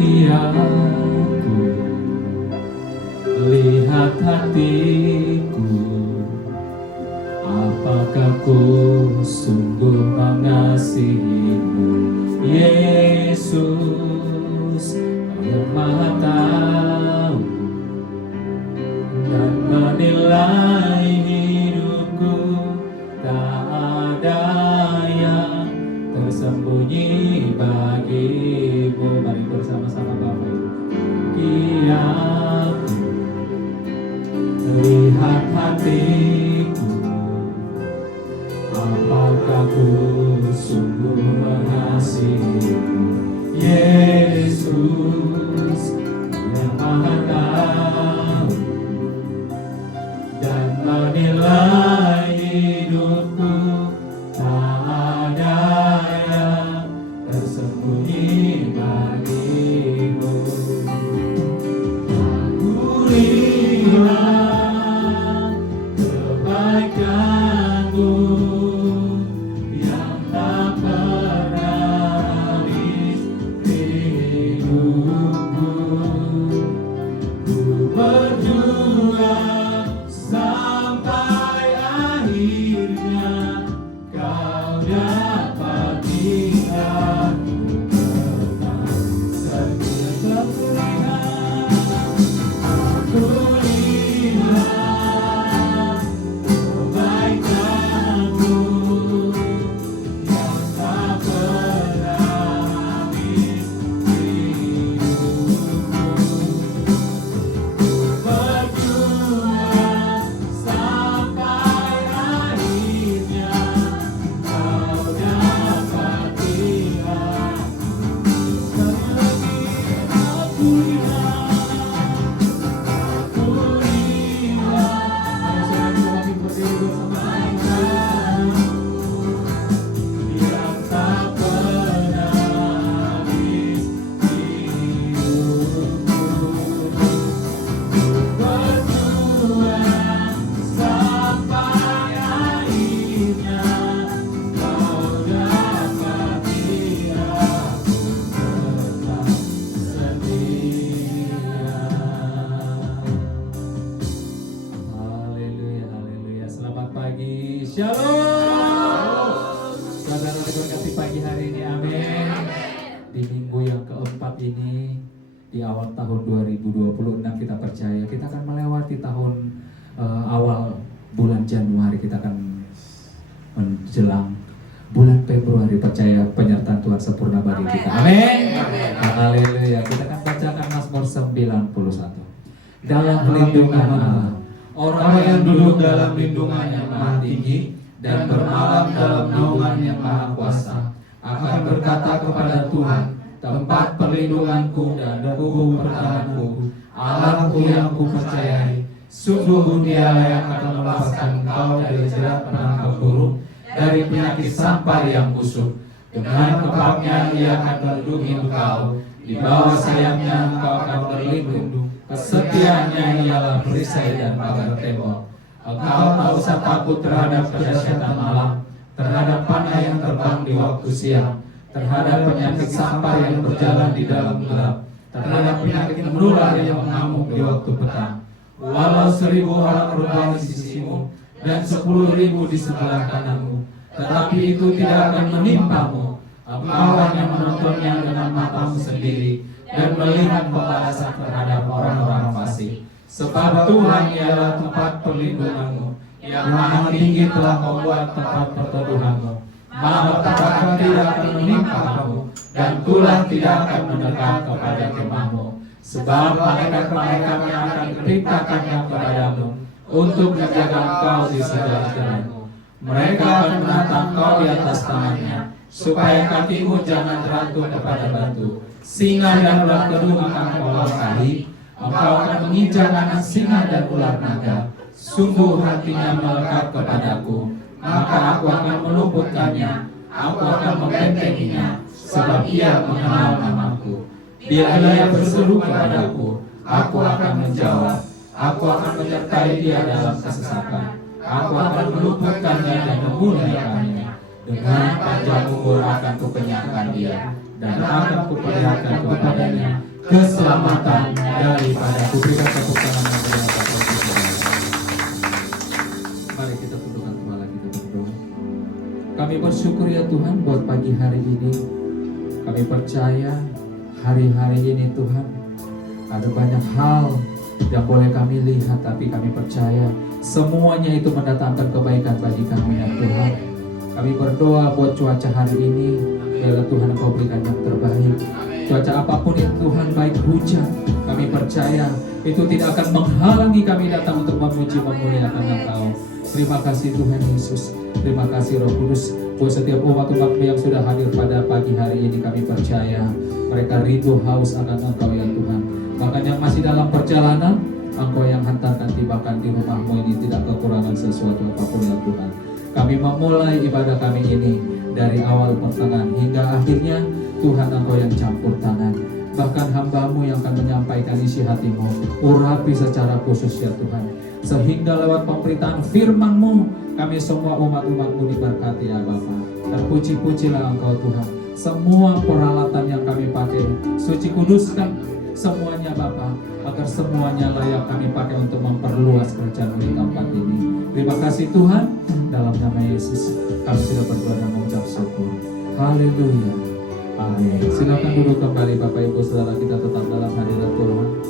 Ya ku lihat hatiku, apakah ku sungguh mengasihimu, Yesus yang Maha Tahu dan menilai hidupku. Tak ada yang tersembunyi bagimu. Mari bersama-sama Bapak Ibu. Aku lihat hatiku, apakah ku sungguh mengasihimu, Yesus yang Maha Tahu dan menilai hidupku. Tak ada yang tersembunyi bagimu. Aku lihat kebaikanmu yang tak pernah habis hidupku. Ku berjuang sampai akhirnya kau dapati aku tetap setia melihat. Aku lihat kebaikanmu yang tak pernah habis hidupku. Berjuang sampai akhirnya kau dapati aku. Sekali lagi aku lihat, aku lihat. Saya lagi berdiri bersama yang tak pernah habis hidupku. Berjuang sampai akhirnya kau dapati aku tetap setia. Haleluya, haleluya. Selamat pagi, shalom. Saudara diberkati pagi hari ini, amin. Di minggu yang keempat ini, di awal tahun 2026, kita percaya kita akan melewati tahun awal bulan Januari, kita akan menjelang bulan Februari. Percaya penyertaan Tuhan sempurna bagi kita, amin. Haleluya. Kita akan bacakan Mazmur 91. Dalam perlindungan Allah, orang yang duduk dalam lindungan yang maha tinggi dan bermalam dalam naungan yang maha kuasa akan berkata kepada Tuhan, tempat perlindunganku dan kubu pertahananku, Allahku yang kupercayai. Sungguh Dialah yang akan melepaskan engkau dari jerat penangkap burung, dari penyakit sampar yang busuk. Dengan kepaknya Ia akan melindungi engkau, di bawah sayapnya engkau akan berlindung. Kesetiaannya ialah perisai dan pagar tembok. Engkau tak usah takut terhadap kedahsyatan malam, terhadap panah yang terbang di waktu siang, terhadap penyakit sampar yang berjalan di dalam gelap, terhadap penyakit menular yang mengamuk di waktu petang. Walau 1000 orang berbaring di sisimu dan 10.000 di sebelah kananmu, tetapi itu tidak akan menimpamu. Engkau hanya menontonnya dengan matamu sendiri dan melihat pembalasan terhadap orang-orang fasik. Sebab Tuhan ialah tempat perlindunganmu, yang maha tinggi telah membuat tempat perteduhanmu. Malapetaka tidak akan menimpa kamu, dan tulah tidak akan mendekat kepada kemahmu. Sebab malaikat-malaikatnya akan diperintahkannya kepadamu untuk menjaga engkau di segala jalanmu. Mereka akan menatang engkau di atas tangannya, supaya kakimu jangan terjatuh kepada batu. Singa dan ular kedung akan kau langkahi, engkau akan menginjak anak singa dan ular naga. Sungguh hatinya melekat kepadaku, maka aku akan meluputkannya, aku akan membentenginya, sebab ia mengenal namaku. Bila ia berseru kepadaku, aku akan menjawab, aku akan menyertai dia dalam kesesakan, aku akan meluputkannya dan memuliakannya. Dengan panjang umur akan kukenyangkan dia, dan akan kuperlihatkan kepadanya keselamatan daripada. Berikan tepuk tangan yang berikan Bapak Ibu Saudara. Mari kita tundukkan kepala kita berdoa. Kami bersyukur ya Tuhan buat pagi hari ini. Kami percaya hari-hari ini Tuhan ada banyak hal yang boleh kami lihat, tapi kami percaya semuanya itu mendatangkan kebaikan bagi kami ya Tuhan. Kami berdoa buat cuaca hari ini, biarlah Tuhan Engkau berikan yang terbaik. Cuaca apapun itu Tuhan, baik hujan, kami percaya itu tidak akan menghalangi kami datang untuk memuji memuliakan Engkau. Terima kasih Tuhan Yesus, terima kasih Roh Kudus buat setiap umat-umat-Mu yang sudah hadir pada pagi hari ini. Kami percaya mereka rindu haus akan Engkau ya Tuhan. Bahkan yang masih dalam perjalanan, Engkau yang hantarkan tibakan di rumah-Mu ini tidak kekurangan sesuatu apapun ya Tuhan. Kami memulai ibadah kami ini dari awal pertengahan hingga akhirnya, Tuhan Engkau yang campur tangan. Bahkan hamba-Mu yang akan menyampaikan isi hati-Mu, urapi secara khusus ya Tuhan. Sehingga lewat pemberitaan firman-Mu, kami semua umat-umat-Mu diberkati ya Bapa. Terpuji-pujilah Engkau Tuhan. Semua peralatan yang kami pakai, suci kuduskan semuanya Bapa, agar semuanya layak kami pakai untuk memperluas kerajaan di tempat ini. Terima kasih Tuhan, dalam nama Yesus kami sudah berdoa dan mengucap syukur. Haleluya. Amin. Silakan duduk kembali Bapak Ibu Saudara, kita tetap dalam hadirat Tuhan.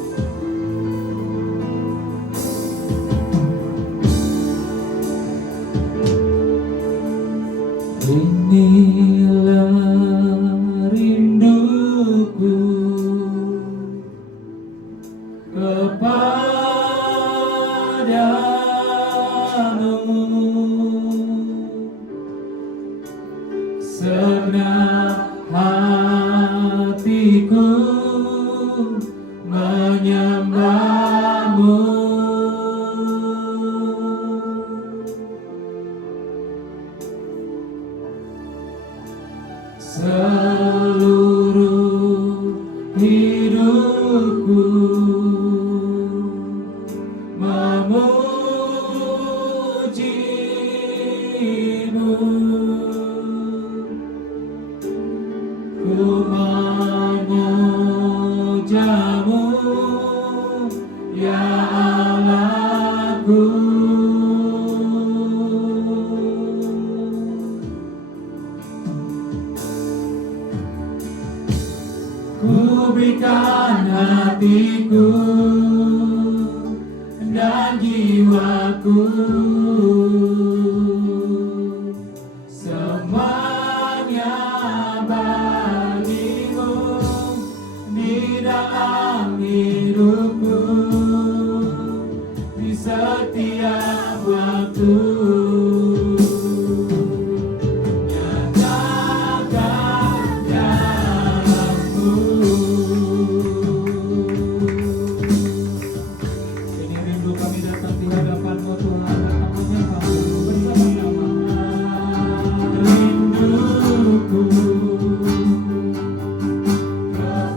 Inilah rinduku kepadamu, senang hatiku menyembah-Mu. Seluruh hidupku memuji-Mu, ku memuja-Mu ya Allahku. Ku berikan hatiku dan jiwaku, semuanya bagi-Mu di dalam hidupku, di setiap waktu. Rinduku kepada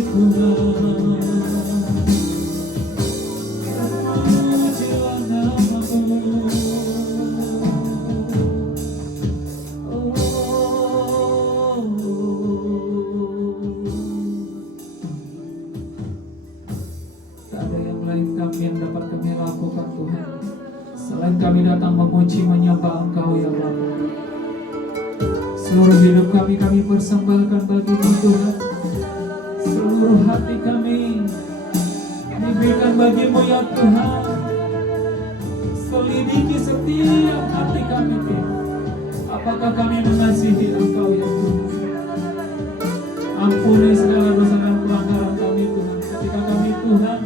Tuhan. Terpujilah namamu. Tak ada yang lain kami yang dapat kami lakukan Tuhan, selain kami datang memuji menyembah Engkau ya Bapa. Seluruh hidup kami persembahkan bagi-Mu Tuhan. Seluruh hati kami berikan bagi-Mu ya Tuhan. Selidiki setiap hati kami Tuhan. Apakah kami mengasihi Engkau ya Tuhan? Ampuni segala dosa dan pelanggaran kami Tuhan. Ketika kami Tuhan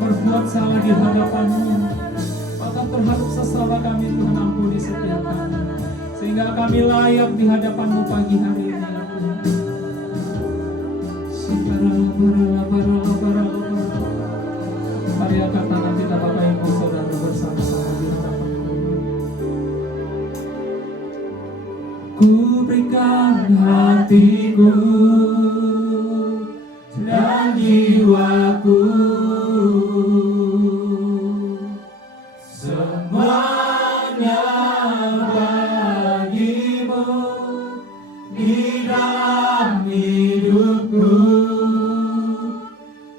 berbuat salah di hadapan-Mu, maka terhadap sesama kami Tuhan ampuni setiap kami, sehingga kami layak di hadapan-Mu pagi hari ini ya Tuhan. Mari angkat tangan kita Bapak Ibu Saudara bersama-sama di hadapan Tuhan. Ku berikan hatiku dan jiwaku, semuanya bagi-Mu di dalam hidupku,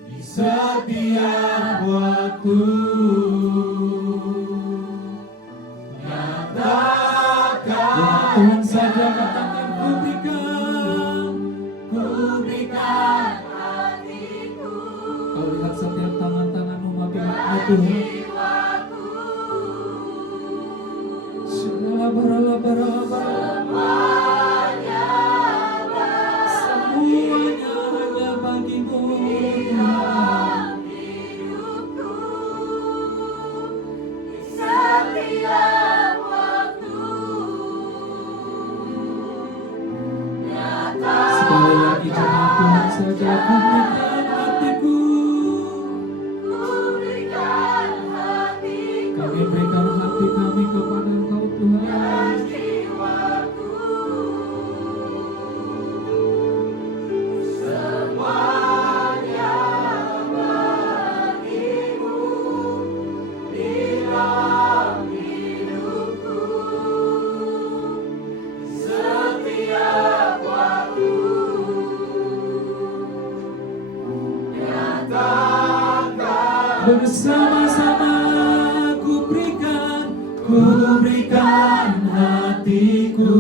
di setiap waktu. Nyatakan, Tuhan saja katakan, ku berikan hatiku. Kau lihat setiap tangan-tanganmu makin Tuhan. Semuanya hanya bagi-Mu Tuhan. Setiap waktu nyata. Sekali lagi cuma Tuhan saja, ku berikan hatiku. Kami berikan hati kami kepada Engkau Tuhan. Semuanya bagi-Mu di dalam hidupku, setiap waktu. Nyatakan Bersama-sama ku berikan hatiku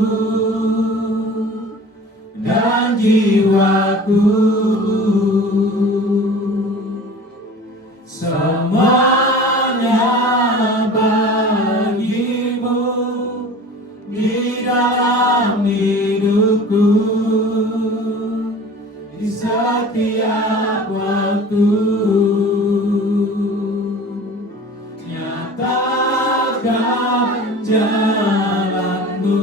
dan jiwaku, semuanya bagi-Mu di dalam hidupku, di setiap waktu. Nyatakan jalan-Mu,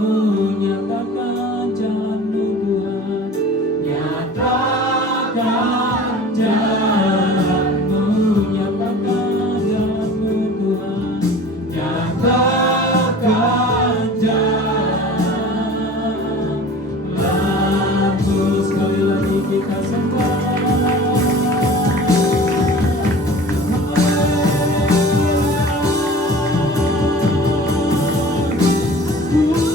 nyatakan jalan-Mu Tuhan. Nyatakan jalan-Mu, nyatakan jalan-Mu Tuhan. Nyatakan jalan-Mu. Sekali lagi kita sembah. Tuhan,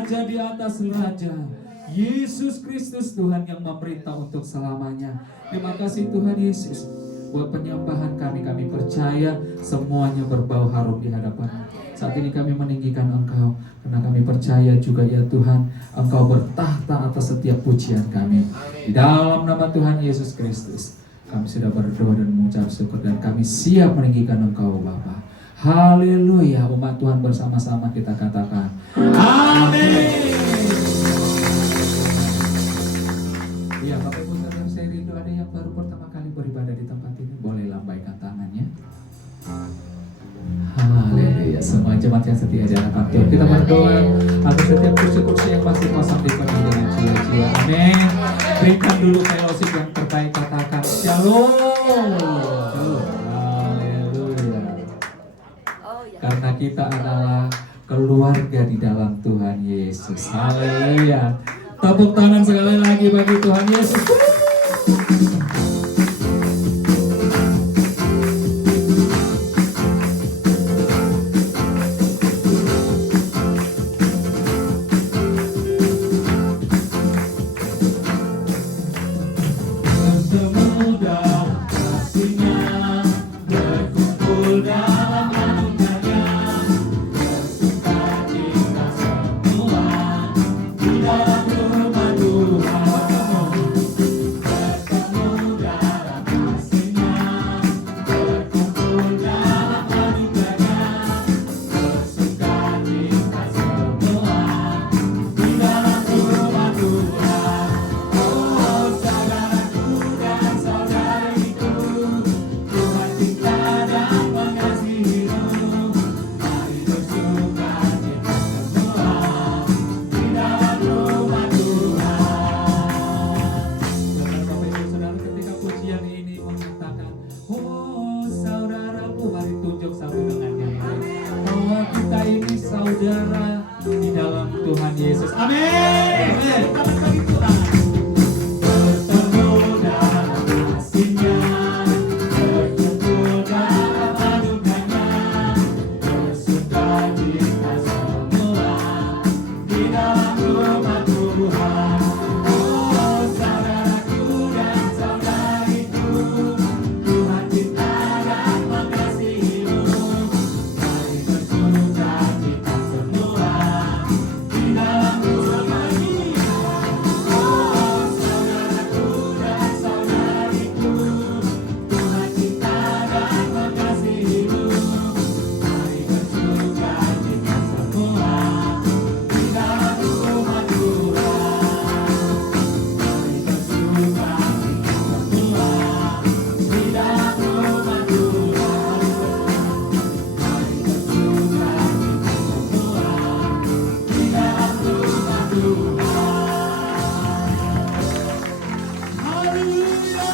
Raja di atas raja, Yesus Kristus Tuhan yang memerintah untuk selamanya. Terima kasih Tuhan Yesus buat penyembahan kami. Kami percaya semuanya berbau harum di hadapan. Saat ini kami meninggikan Engkau, karena kami percaya juga ya Tuhan, Engkau bertahta atas setiap pujian kami. Di dalam nama Tuhan Yesus Kristus, kami sudah berdoa dan mengucap syukur, dan kami siap meninggikan Engkau Bapa. Haleluya. Umat Tuhan bersama-sama kita katakan amin. Ya Bapak Ibu Saudara, saya rindu ada yang baru pertama kali beribadah di tempat ini, boleh lambaikan tangannya. Haleluya. Semua jemaat yang setia di hadapan Tuhan, kita berdoa agar setiap kursi-kursi yang masih kosong dipenuhi dengan jiwa-jiwa. Amin. Berikan dulu fellowship yang terbaik, katakan shalom. Haleluya. Karena kita adalah keluarga di dalam Tuhan Yesus. Haleluya. Tepuk tangan sekali lagi bagi Tuhan Yesus. Saudara di dalam Tuhan Yesus. Amin. Bertemu dalam kasih-Nya, berkumpul dalam anugerah-Nya, bersukacita semua di dalam rumah Tuhan. Oh saudaraku dan saudariku, Tuhan cinta dan mengasihimu. Mari bersukacita semua di dalam rumah ini. Oh saudaraku dan saudariku, Tuhan cinta dan mengasihimu. Mari bersukacita semua di dalam rumah Tuhan. Mari bersukacita semua di dalam rumah Tuhan. Mari bersukacita semua di dalam rumah Tuhan. Haleluya.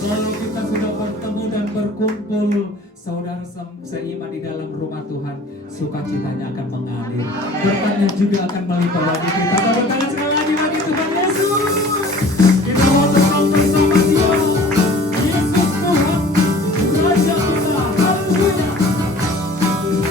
Kalau kita sudah bertemu dan berkumpul, saudara seiman di dalam rumah Tuhan, sukacitanya akan mengalir, berkatnya juga akan melimpah bagi kita. Tepuk tangan sekali lagi bagi Tuhan Yesus. Kita mau terbang bersama Dia. Yesus Tuhan, Raja kita. Haleluya. Tuhan,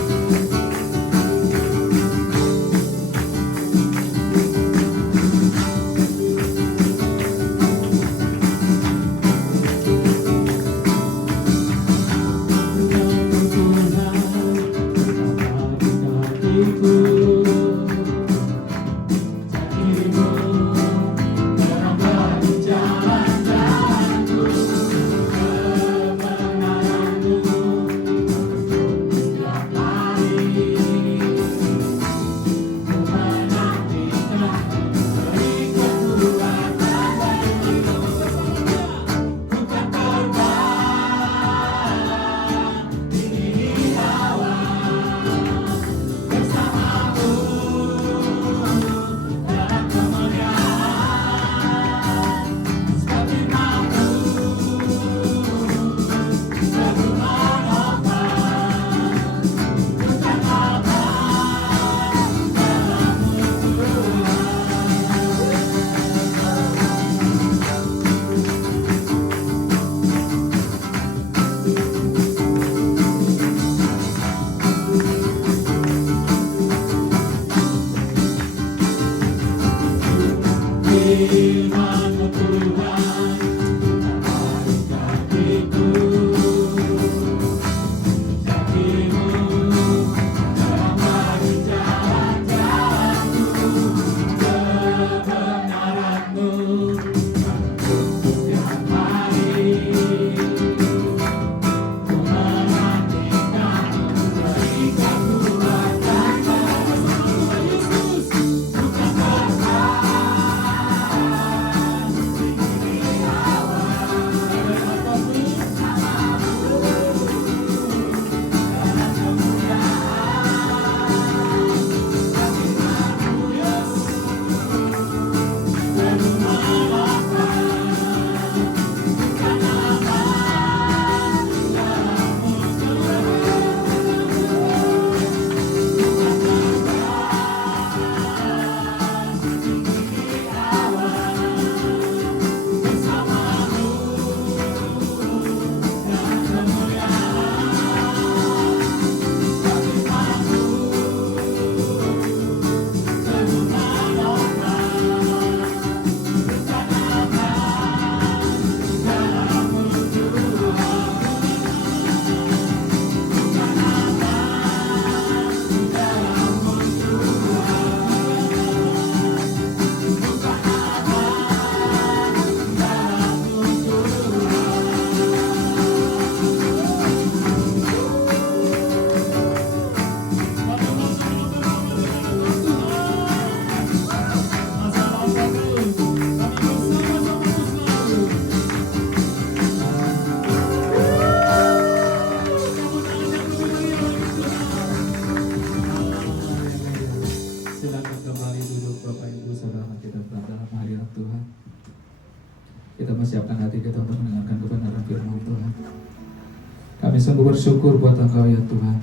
sungguh bersyukur buat Engkau ya Tuhan,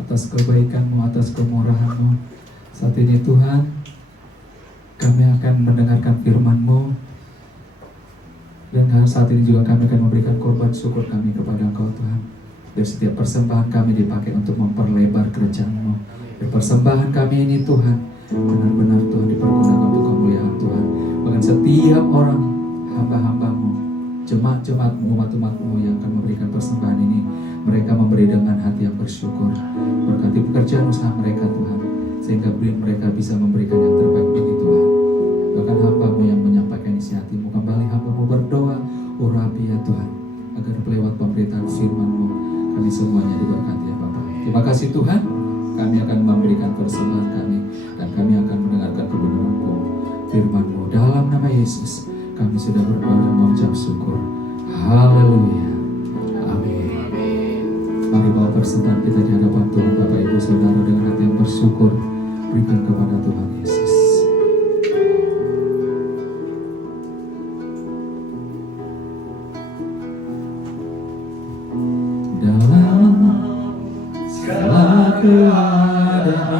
atas kebaikan-Mu, atas kemurahan-Mu. Saat ini Tuhan, kami akan mendengarkan firman-Mu, dan saat ini juga kami akan memberikan korban syukur kami kepada Engkau Tuhan. Dan setiap persembahan kami dipakai untuk memperlebar kerajaan-Mu. Dan persembahan kami ini Tuhan, benar-benar Tuhan dipergunakan untuk kemuliaan Tuhan. Bahkan setiap orang hamba-hamba-Mu, jemaat-jemaat-Mu, umat-umat-Mu yang akan memberikan persembahan ini, mereka memberi dengan hati yang bersyukur. Berkati pekerjaan usaha mereka Tuhan, sehingga mereka bisa memberikan yang terbaik bagi Tuhan. Bahkan hamba-Mu yang menyampaikan isi hati-Mu, kembali hamba-Mu berdoa, urapi ya Tuhan, agar lewat pemberitaan firman-Mu, kami semuanya diberkati ya Bapa. Terima kasih Tuhan, kami akan memberikan persembahan kami, dan kami akan mendengarkan kebenaran-Mu, firman-Mu. Dalam nama Yesus, kami sudah berdoa dan mengucap syukur. Haleluya. Amin. Mari bawa persembahan kita di hadapan Tuhan Bapak Ibu Saudara dengan hati yang bersyukur, berikan kepada Tuhan Yesus. Dalam segala keadaan,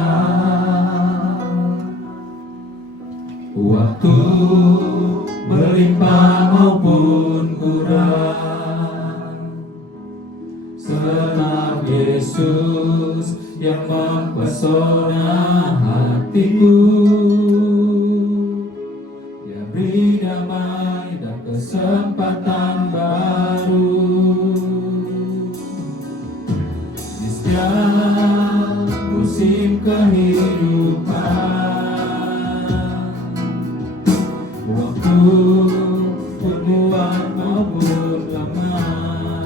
waktu berlimpah maupun kurang, tetap Yesus yang mempesona hatiku. Dia beri damai dan kesempatan baru di setiap musim kehidupan. Waktu berbuat maupun lemah,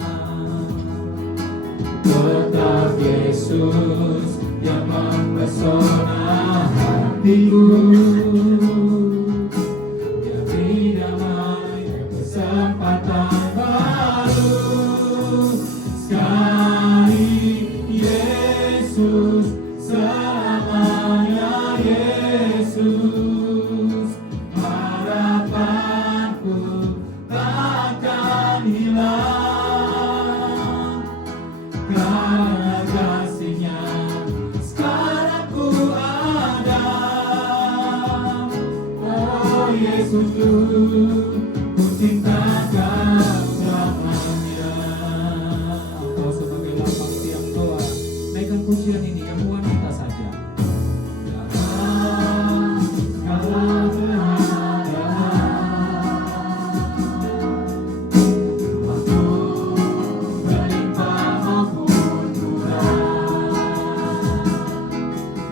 tetap Yesus yang mempesona hatiku. Dia beri damai dan kesempatan baru. Sekali Yesus, selamanya Yesus. Harapanku takkan hilang, karena kasih-Nya sekarang ku ada. Oh Yesus, ku cintakan selamanya. Engkau sebagai lapang tiap doa, naikkan pujian ini yang wanita saja. Dalam segala keadaan, waktu berlimpah maupun kurang,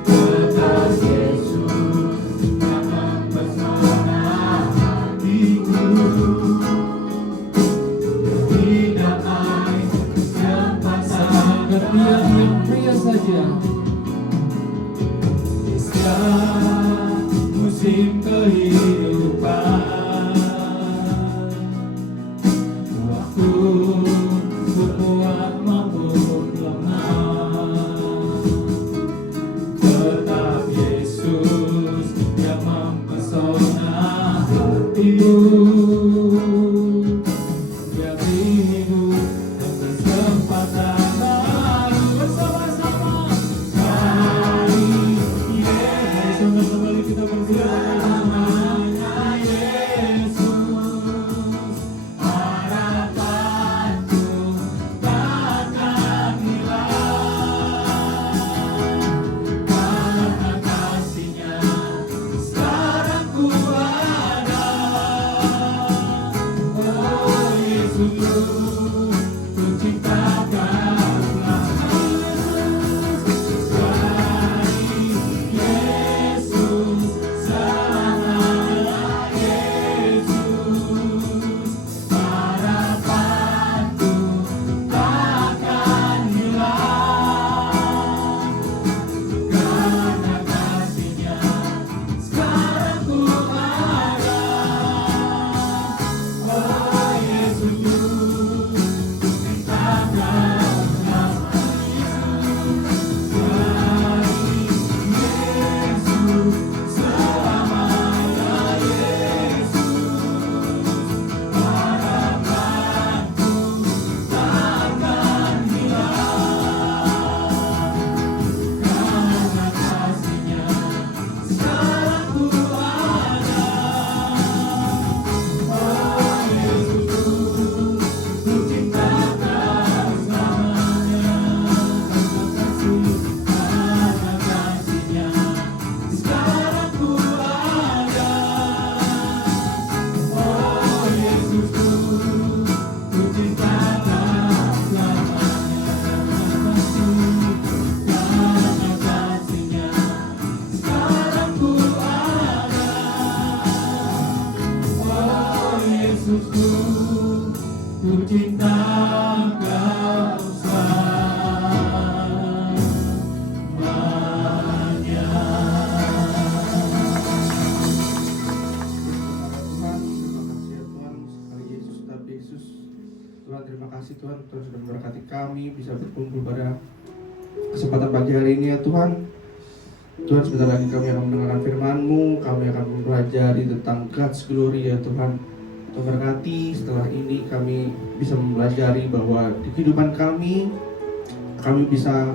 tetap Yesus yang mempesona hatiku. Beri damai kesempatan setiap yang pria saja. Di setiap musim kehidupan, waktu berbuat maupun lemah, tetap Yesus yang mempesona hatiku. Dia beri hidup dan kesempatan baru bersama-sama. Kali Yesus, kembali kita berdoa. Tuhan sudah memberkati kami bisa berkumpul pada kesempatan pagi hari ini ya Tuhan. Tuhan, sebentar lagi kami akan mendengarkan firman-Mu, kami akan mempelajari tentang God's glory ya Tuhan. Tuhan berkati setelah ini kami bisa mempelajari bahwa di kehidupan kami bisa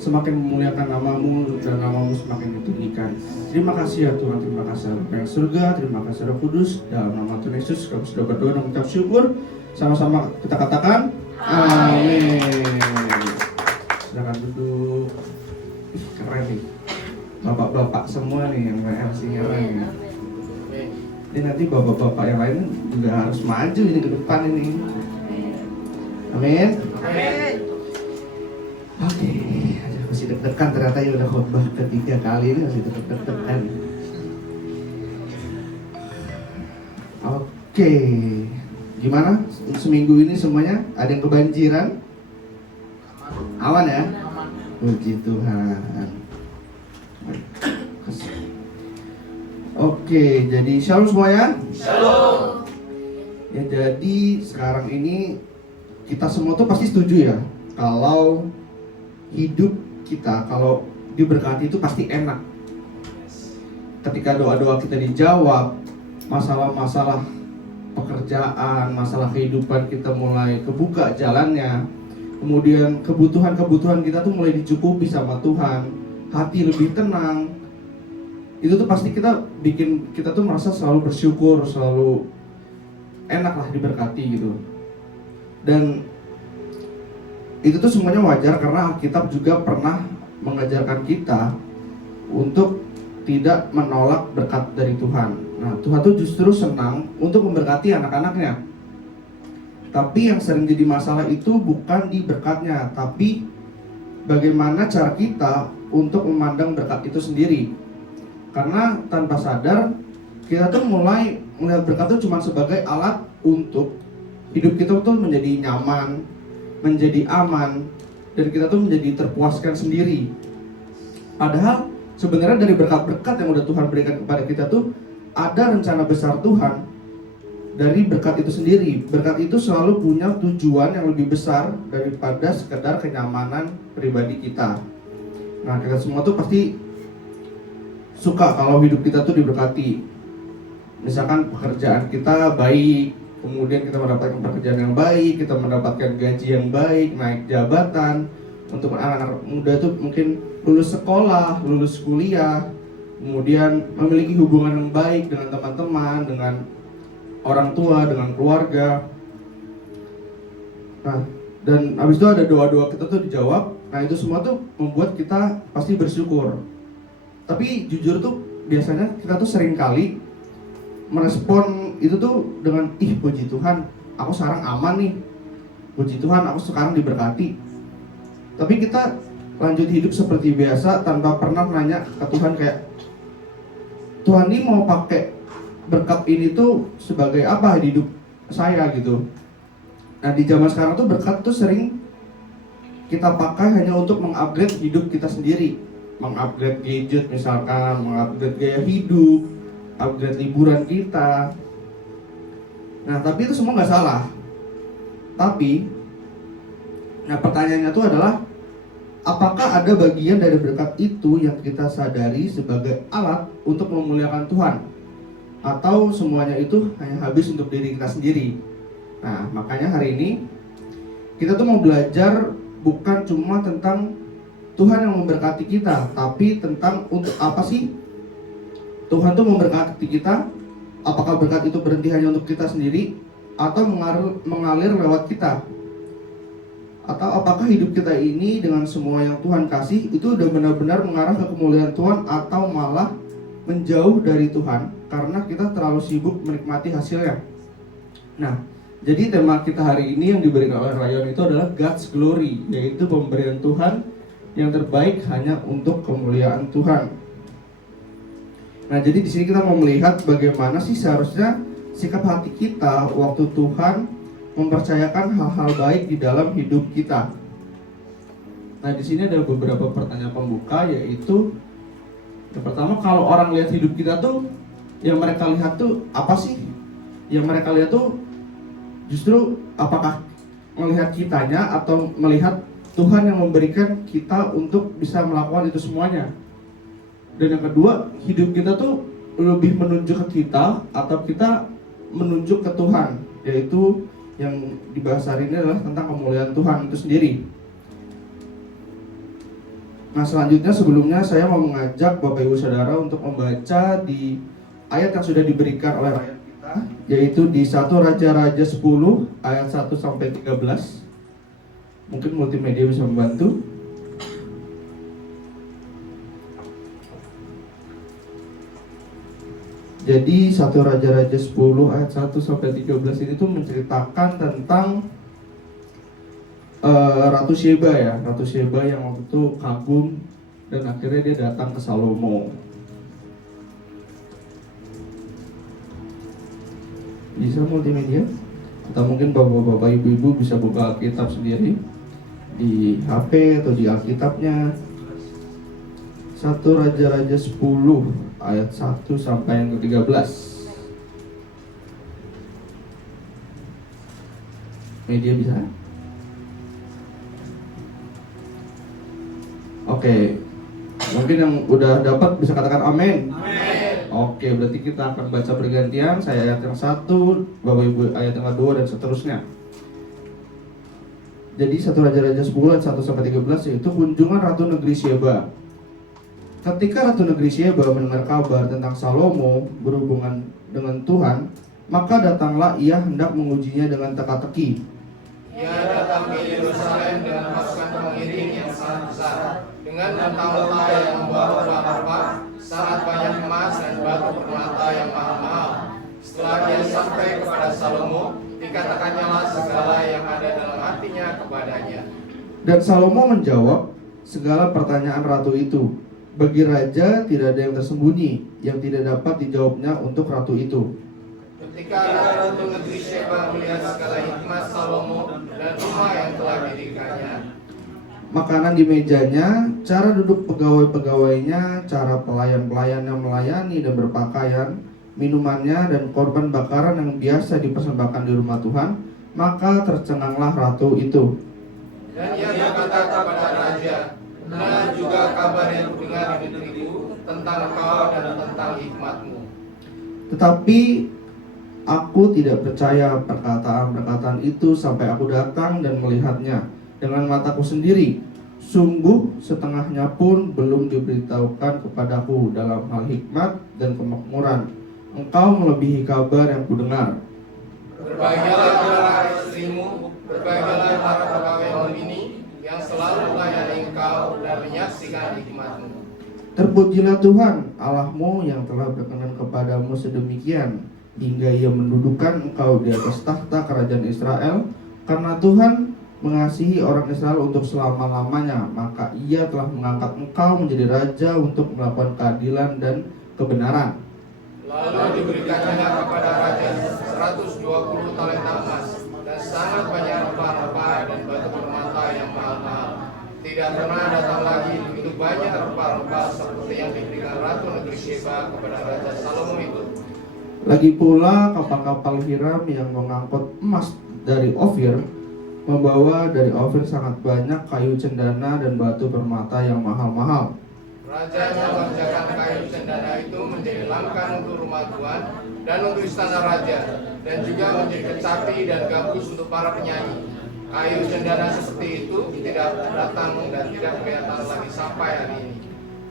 semakin memuliakan nama-Mu dan nama-Mu semakin ditinggikan. Terima kasih ya Tuhan, terima kasih Bapa yang surga, terima kasih Roh Kudus. Dalam nama Tuhan Yesus kami sudah berdoa dan mengucap syukur. Sama-sama kita katakan amin. Silakan duduk. Ih, keren nih, bapak-bapak semua nih yang MC-nya nih. Ini nanti bapak-bapak yang lain juga harus maju ini ke depan ini. Amin. Oke, masih deg-degan ternyata ya udah khotbah ketiga kali ini masih deg-degan. Oke, gimana seminggu ini semuanya? Ada yang kebanjiran? Aman ya? Puji Tuhan. Oke, jadi shalom semuanya. Shalom. Ya, jadi sekarang ini kita semua tuh pasti setuju ya kalau hidup kita kalau diberkati itu pasti enak. Ketika doa-doa kita dijawab, masalah-masalah pekerjaan, masalah kehidupan kita mulai kebuka jalannya, kemudian kebutuhan-kebutuhan kita tuh mulai dicukupi sama Tuhan, hati lebih tenang. Itu tuh pasti bikin kita tuh merasa selalu bersyukur, selalu enak lah diberkati gitu. Dan itu tuh semuanya wajar karena Alkitab juga pernah mengajarkan kita untuk tidak menolak berkat dari Tuhan. Nah, Tuhan tuh justru senang untuk memberkati anak-anaknya. Tapi yang sering jadi masalah itu bukan di berkatnya, tapi bagaimana cara kita untuk memandang berkat itu sendiri. Karena tanpa sadar kita tuh mulai melihat berkat itu cuma sebagai alat untuk hidup kita tuh menjadi nyaman, menjadi aman, dan kita tuh menjadi terpuaskan sendiri. Padahal sebenarnya dari berkat-berkat yang udah Tuhan berikan kepada kita tuh ada rencana besar Tuhan dari berkat itu sendiri. Berkat itu selalu punya tujuan yang lebih besar daripada sekedar kenyamanan pribadi kita. Nah, kita semua tuh pasti suka kalau hidup kita tuh diberkati. Misalkan pekerjaan kita baik, kemudian kita mendapatkan pekerjaan yang baik, kita mendapatkan gaji yang baik, naik jabatan. Untuk anak-anak muda tuh mungkin lulus sekolah, lulus kuliah, kemudian memiliki hubungan yang baik dengan teman-teman, dengan orang tua, dengan keluarga. Nah, dan habis itu ada doa-doa kita tuh dijawab. Nah, itu semua tuh membuat kita pasti bersyukur. Tapi jujur tuh biasanya kita tuh sering kali merespon itu tuh dengan puji Tuhan, aku sekarang aman nih. Puji Tuhan, aku sekarang diberkati. Tapi kita lanjut hidup seperti biasa tanpa pernah nanya ke Tuhan kayak, Tuhan ini mau pakai berkat ini tuh sebagai apa di hidup saya gitu. Nah, di zaman sekarang tuh berkat tuh sering kita pakai hanya untuk mengupgrade hidup kita sendiri, mengupgrade gadget misalkan, mengupgrade gaya hidup, upgrade liburan kita. Nah, tapi itu semua nggak salah. Tapi, nah pertanyaannya itu adalah, apakah ada bagian dari berkat itu yang kita sadari sebagai alat untuk memuliakan Tuhan? Atau semuanya itu hanya habis untuk diri kita sendiri? Nah, makanya hari ini kita tuh mau belajar bukan cuma tentang Tuhan yang memberkati kita, tapi tentang untuk apa sih Tuhan tuh memberkati kita. Apakah berkat itu berhenti hanya untuk kita sendiri atau mengalir lewat kita? Atau apakah hidup kita ini dengan semua yang Tuhan kasih itu udah benar-benar mengarah ke kemuliaan Tuhan, atau malah menjauh dari Tuhan karena kita terlalu sibuk menikmati hasilnya? Nah, jadi tema kita hari ini yang diberikan oleh Rayon itu adalah God's Glory, yaitu pemberian Tuhan yang terbaik hanya untuk kemuliaan Tuhan. Nah, jadi di sini kita mau melihat bagaimana sih seharusnya sikap hati kita waktu Tuhan mempercayakan hal-hal baik di dalam hidup kita. Nah, di sini ada beberapa pertanyaan pembuka, yaitu yang pertama, kalau orang lihat hidup kita tuh, yang mereka lihat tuh apa sih? Yang mereka lihat tuh justru apakah melihat kitanya atau melihat Tuhan yang memberikan kita untuk bisa melakukan itu semuanya. Dan yang kedua, hidup kita tuh lebih menunjuk ke kita atau kita menunjuk ke Tuhan, yaitu yang dibahas hari ini adalah tentang kemuliaan Tuhan itu sendiri. Nah, selanjutnya sebelumnya saya mau mengajak Bapak Ibu Saudara untuk membaca di ayat yang sudah diberikan oleh rakyat kita, yaitu di 1 Raja-Raja 10 ayat 1 sampai 13. Mungkin multimedia bisa membantu. Jadi 1 Raja-Raja 10 ayat 1 sampai 13 ini tuh menceritakan tentang Ratu Sheba ya, Ratu Sheba yang waktu itu kagum dan akhirnya dia datang ke Salomo. Bisa multimedia? Atau mungkin bapak-bapak, ibu-ibu bisa buka Alkitab sendiri di HP atau di Alkitabnya. 1 Raja-Raja 10 ayat 1 sampai yang ke-13. Media bisa? Oke, mungkin yang udah dapat bisa katakan amin. Oke, berarti kita akan baca bergantian. Saya ayat yang 1, Bapak Ibu ayat yang kedua dan seterusnya. Jadi 1 Raja-Raja 10 ayat 1 sampai 13 yaitu kunjungan Ratu Negeri Sheba. Ketika Ratu Negeri Sheba mendengar kabar tentang Salomo berhubungan dengan Tuhan, maka datanglah ia hendak mengujinya dengan teka-teki. Ia datang ke Yerusalem dengan pasukan pengiring yang sangat besar, dengan unta-unta yang membawa harpa, sangat banyak emas dan batu permata yang mahal-mahal. Setelah dia sampai kepada Salomo, dikatakannya segala yang ada dalam hatinya kepadanya. Dan Salomo menjawab segala pertanyaan ratu itu. Bagi raja tidak ada yang tersembunyi yang tidak dapat dijawabnya untuk ratu itu. Ketika Ratu Negeri Sheba melihat segala hikmat Salomo dan rumah yang telah didirikannya, makanan di mejanya, cara duduk pegawai-pegawainya, cara pelayan-pelayan yang melayani dan berpakaian, minumannya dan korban bakaran yang biasa dipersembahkan di rumah Tuhan, maka tercenganglah ratu itu. dan ia berkata kepada raja, benar juga kabar yang kudengar di negeriku tentang engkau dan tentang hikmatmu. Tetapi aku tidak percaya perkataan-perkataan itu sampai aku datang dan melihatnya dengan mataku sendiri. Sungguh setengahnya pun belum diberitahukan kepadaku dalam hal hikmat dan kemakmuran. Engkau melebihi kabar yang kudengar. Berbahagialah para istrimu, berbahagialah para pegawai ini yang selalu melayani engkau dan menyaksikan hikmatmu. Terpujilah Tuhan Allahmu yang telah berkenan kepadamu sedemikian, hingga ia mendudukkan engkau di atas tahta kerajaan Israel. Karena Tuhan mengasihi orang Israel untuk selama-lamanya, maka ia telah mengangkat engkau menjadi raja untuk melakukan keadilan dan kebenaran. Lalu diberikannya kepada raja 120 talenta emas dan sangat banyak rempah-rempah dan batu permata yang mahal-mahal. Tidak pernah datang lagi begitu banyak rempah-rempah seperti yang diberikan Ratu Negeri Sheba kepada Raja Salomo itu. Lagi pula kapal-kapal Hiram yang mengangkut emas dari Ofir membawa dari Ofir sangat banyak kayu cendana dan batu permata yang mahal-mahal. Raja mengerjakan kayu cendana itu menjadi langkah untuk rumah Tuhan dan untuk istana raja, dan juga menjadi kecapi dan gambus untuk para penyanyi. Kayu cendana seperti itu tidak datang dan tidak kelihatan lagi sampai hari ini.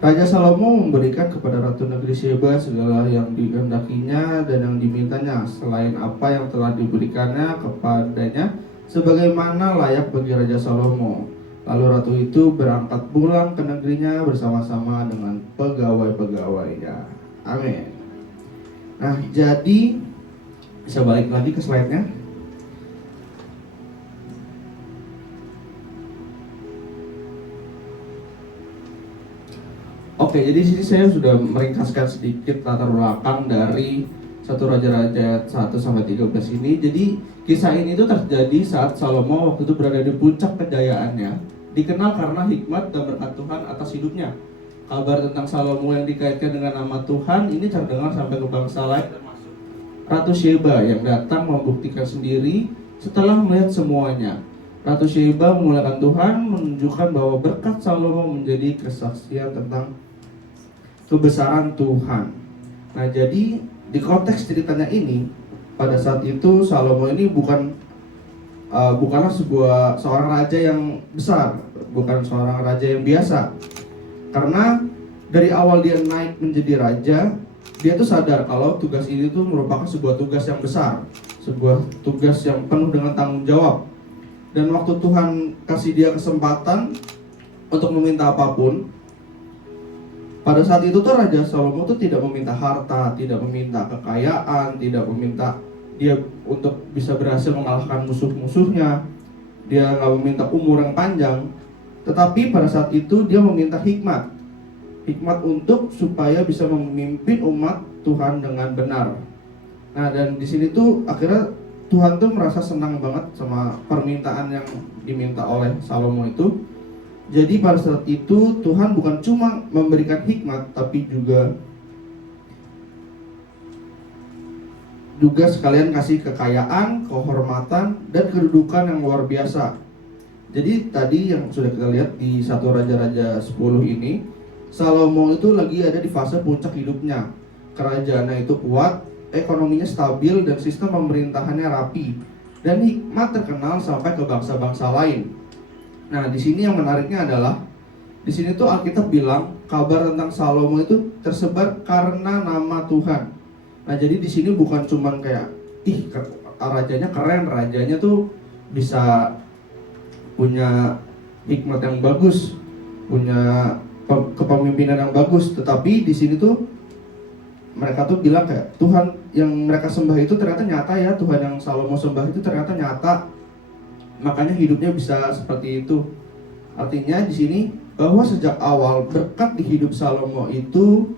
Raja Salomo memberikan kepada Ratu Negeri Sheba segala yang dikehendakinya dan yang dimintanya, selain apa yang telah diberikannya kepadanya, sebagaimana layak bagi Raja Salomo. Lalu ratu itu berangkat pulang ke negerinya bersama-sama dengan pegawai-pegawainya. Amin. Nah, jadi bisa balik lagi ke slide-nya. Oke, jadi di sini saya sudah meringkaskan sedikit latar belakang dari 1 Raja-Raja 1 sampai 13 ini. Jadi kisah ini itu terjadi saat Salomo waktu itu berada di puncak kejayaannya, dikenal karena hikmat dan berkat Tuhan atas hidupnya. Kabar tentang Salomo yang dikaitkan dengan nama Tuhan ini terdengar sampai ke bangsa lain, termasuk Ratu Sheba yang datang membuktikan sendiri setelah melihat semuanya. Ratu Sheba memuliakan Tuhan, menunjukkan bahwa berkat Salomo menjadi kesaksian tentang kebesaran Tuhan. Nah, jadi di konteks ceritanya ini, pada saat itu Salomo ini bukanlah seorang raja yang besar, bukan seorang raja yang biasa. Karena dari awal dia naik menjadi raja, dia tuh sadar kalau tugas ini tuh merupakan sebuah tugas yang besar, sebuah tugas yang penuh dengan tanggung jawab. Dan waktu Tuhan kasih dia kesempatan untuk meminta apapun, pada saat itu tuh Raja Salomo tuh tidak meminta harta, tidak meminta kekayaan, tidak meminta dia untuk bisa berhasil mengalahkan musuh-musuhnya. Dia nggak meminta umur yang panjang, tetapi pada saat itu dia meminta hikmat untuk supaya bisa memimpin umat Tuhan dengan benar. Nah, dan di sini tuh akhirnya Tuhan tuh merasa senang banget sama permintaan yang diminta oleh Salomo itu. Jadi pada saat itu Tuhan bukan cuma memberikan hikmat, tapi juga sekalian kasih kekayaan, kehormatan, dan kedudukan yang luar biasa. Jadi tadi yang sudah kita lihat di 1 Raja-Raja 10 ini, Salomo itu lagi ada di fase puncak hidupnya. Kerajaannya itu kuat, ekonominya stabil, dan sistem pemerintahannya rapi. Dan hikmat terkenal sampai ke bangsa-bangsa lain. Nah, di sini yang menariknya adalah di sini tuh Alkitab bilang kabar tentang Salomo itu tersebar karena nama Tuhan. Nah, jadi di sini bukan cuman kayak rajanya keren, rajanya tuh bisa punya hikmat yang bagus, punya kepemimpinan yang bagus, tetapi di sini tuh mereka tuh bilang kayak Tuhan yang mereka sembah itu ternyata nyata ya, Tuhan yang Salomo sembah itu ternyata nyata. Makanya hidupnya bisa seperti itu. Artinya di sini bahwa sejak awal berkat di hidup Salomo itu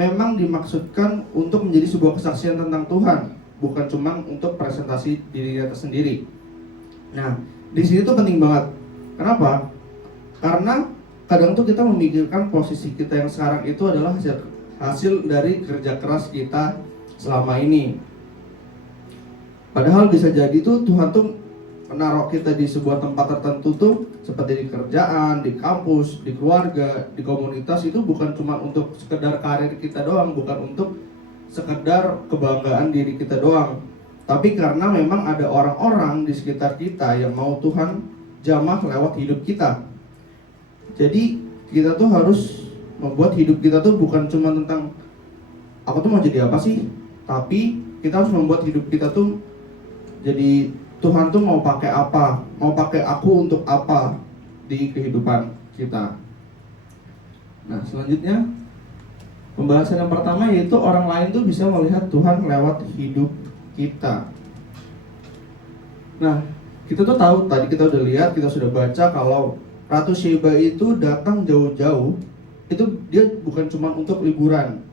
memang dimaksudkan untuk menjadi sebuah kesaksian tentang Tuhan, bukan cuma untuk presentasi dirinya sendiri. Nah, di sini tuh penting banget. Kenapa? Karena kadang tuh kita memikirkan posisi kita yang sekarang itu adalah hasil dari kerja keras kita selama ini. Padahal bisa jadi tuh Tuhan tuh menaruh kita di sebuah tempat tertentu tuh seperti di kerjaan, di kampus, di keluarga, di komunitas, itu bukan cuma untuk sekedar karir kita doang, bukan untuk sekedar kebanggaan diri kita doang, tapi karena memang ada orang-orang di sekitar kita yang mau Tuhan jamah lewat hidup kita. Jadi kita tuh harus membuat hidup kita tuh bukan cuma tentang aku tuh mau jadi apa sih, tapi kita harus membuat hidup kita tuh jadi Tuhan tuh mau pakai apa, mau pakai aku untuk apa di kehidupan kita. Nah, selanjutnya pembahasan yang pertama yaitu orang lain tuh bisa melihat Tuhan lewat hidup kita. Nah, kita tuh tahu, tadi kita udah lihat, kita sudah baca kalau Ratu Sheba itu datang jauh-jauh. Itu dia bukan cuma untuk liburan.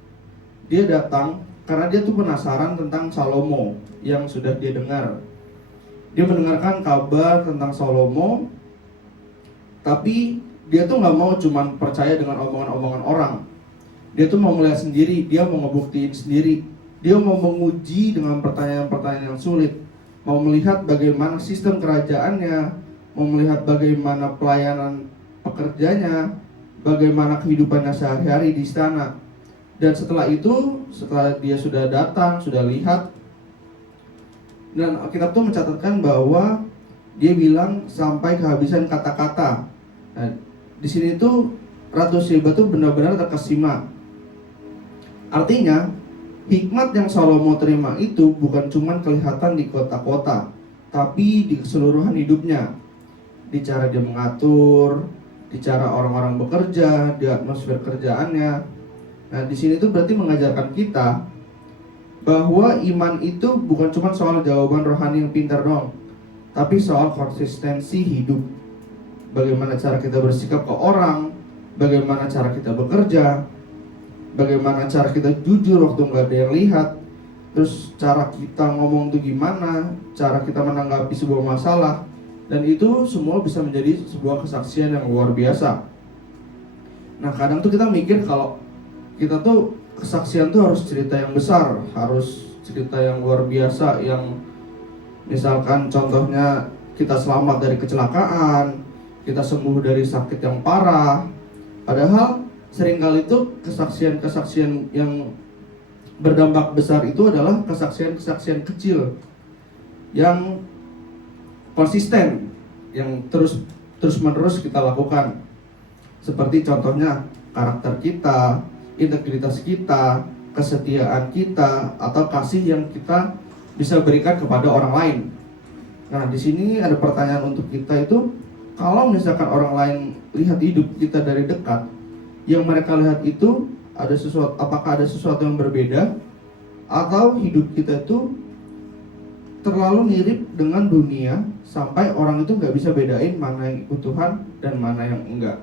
Dia datang karena dia tuh penasaran tentang Salomo yang sudah dia dengar. Dia mendengarkan kabar tentang Salomo, tapi dia tuh nggak mau cuman percaya dengan omongan-omongan orang. Dia tuh mau melihat sendiri, dia mau ngebuktiin sendiri. Dia mau menguji dengan pertanyaan-pertanyaan yang sulit. Mau melihat bagaimana sistem kerajaannya, mau melihat bagaimana pelayanan pekerjanya, bagaimana kehidupannya sehari-hari di istana. Dan setelah itu, setelah dia sudah datang, sudah lihat, dan Alkitab tuh mencatatkan bahwa dia bilang sampai kehabisan kata-kata. Nah, di sini tuh Ratu Sheba tuh benar-benar terkesima. Artinya hikmat yang Salomo terima itu bukan cuma kelihatan di kota-kota, tapi di keseluruhan hidupnya. Di cara dia mengatur, di cara orang-orang bekerja, di atmosfer kerjaannya. Nah, di sini tuh berarti mengajarkan kita bahwa iman itu bukan cuma soal jawaban rohani yang pintar doang, tapi soal konsistensi hidup. Bagaimana cara kita bersikap ke orang, bagaimana cara kita bekerja, bagaimana cara kita jujur waktu nggak ada yang lihat, terus cara kita ngomong tuh gimana, cara kita menanggapi sebuah masalah, dan itu semua bisa menjadi sebuah kesaksian yang luar biasa. Nah, kadang tuh kita mikir kalau kita tuh kesaksian tuh harus cerita yang besar, harus cerita yang luar biasa, yang misalkan contohnya kita selamat dari kecelakaan, kita sembuh dari sakit yang parah. Padahal seringkali itu kesaksian-kesaksian yang berdampak besar itu adalah kesaksian-kesaksian kecil yang konsisten, yang terus-menerus kita lakukan. Seperti contohnya karakter kita, integritas kita, kesetiaan kita, atau kasih yang kita bisa berikan kepada orang lain. Nah, di sini ada pertanyaan untuk kita itu, kalau misalkan orang lain lihat hidup kita dari dekat, yang mereka lihat itu apakah ada sesuatu yang berbeda, atau hidup kita itu terlalu mirip dengan dunia sampai orang itu nggak bisa bedain mana yang ikut Tuhan dan mana yang enggak.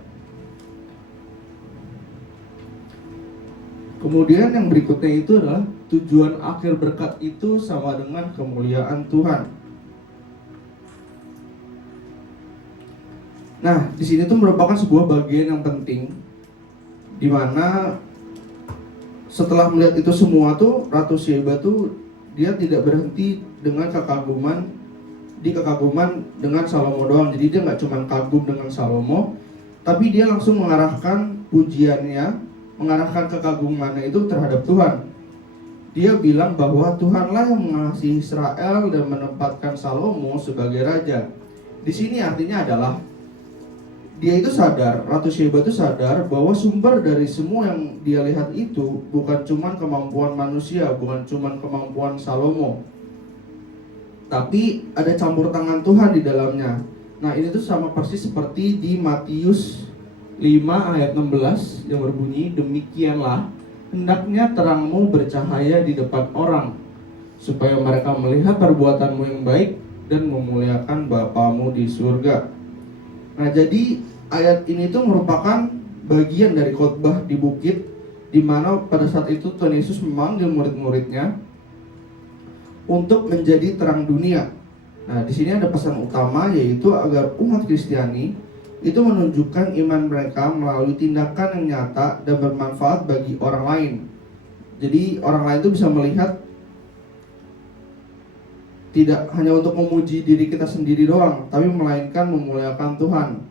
Kemudian yang berikutnya itu adalah tujuan akhir berkat itu sama dengan kemuliaan Tuhan. Nah, di sini tuh merupakan sebuah bagian yang penting, di mana setelah melihat itu semua tuh Ratu Sheba tuh dia tidak berhenti dengan kekaguman dengan Salomo doang. Jadi dia nggak cuma kagum dengan Salomo, tapi dia langsung mengarahkan pujiannya, mengarahkan kekagumannya itu terhadap Tuhan. Dia bilang bahwa Tuhanlah yang mengasihi Israel dan menempatkan Salomo sebagai raja. Di sini artinya adalah dia itu sadar, Ratu Sheba itu sadar bahwa sumber dari semua yang dia lihat itu bukan cuma kemampuan manusia, bukan cuma kemampuan Salomo, tapi ada campur tangan Tuhan di dalamnya. Nah, ini tuh sama persis seperti di Matius 5 ayat 16 yang berbunyi, demikianlah hendaknya terangmu bercahaya di depan orang, supaya mereka melihat perbuatanmu yang baik dan memuliakan Bapamu di surga. Nah, jadi ayat ini tuh merupakan bagian dari khotbah di bukit, di mana pada saat itu Tuhan Yesus memanggil murid-muridnya untuk menjadi terang dunia. Nah, di sini ada pesan utama, yaitu agar umat Kristiani itu menunjukkan iman mereka melalui tindakan yang nyata dan bermanfaat bagi orang lain. Jadi orang lain itu bisa melihat tidak hanya untuk memuji diri kita sendiri doang, tapi melainkan memuliakan Tuhan.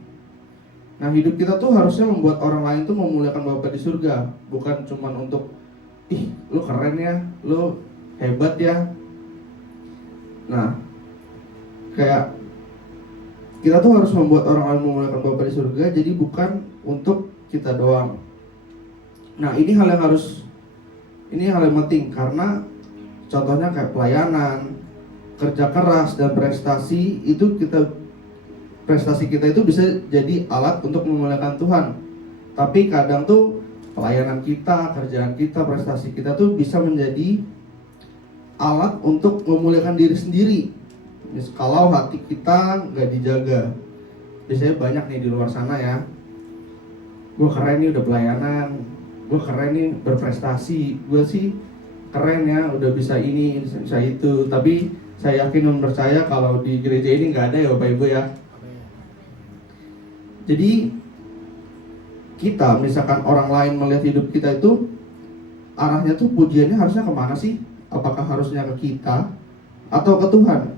Nah, hidup kita tuh harusnya membuat orang lain tuh memuliakan Bapa di surga, bukan cuma untuk ih, lu keren ya, lu hebat ya. Nah, kayak kita tuh harus membuat orang lain memuliakan Bapa di surga, jadi bukan untuk kita doang. Nah, ini hal yang penting, karena contohnya kayak pelayanan, kerja keras dan prestasi kita itu bisa jadi alat untuk memuliakan Tuhan. Tapi kadang tuh pelayanan kita, kerjaan kita, prestasi kita tuh bisa menjadi alat untuk memuliakan diri sendiri. Kalau hati kita nggak dijaga. Biasanya banyak nih di luar sana ya, gue keren nih udah pelayanan, gue keren nih berprestasi, gue sih keren ya udah bisa ini, bisa itu. Tapi saya yakin dan percaya kalau di gereja ini nggak ada ya Bapak Ibu ya. Jadi kita, misalkan orang lain melihat hidup kita itu, arahnya tuh pujiannya harusnya kemana sih? Apakah harusnya ke kita atau ke Tuhan?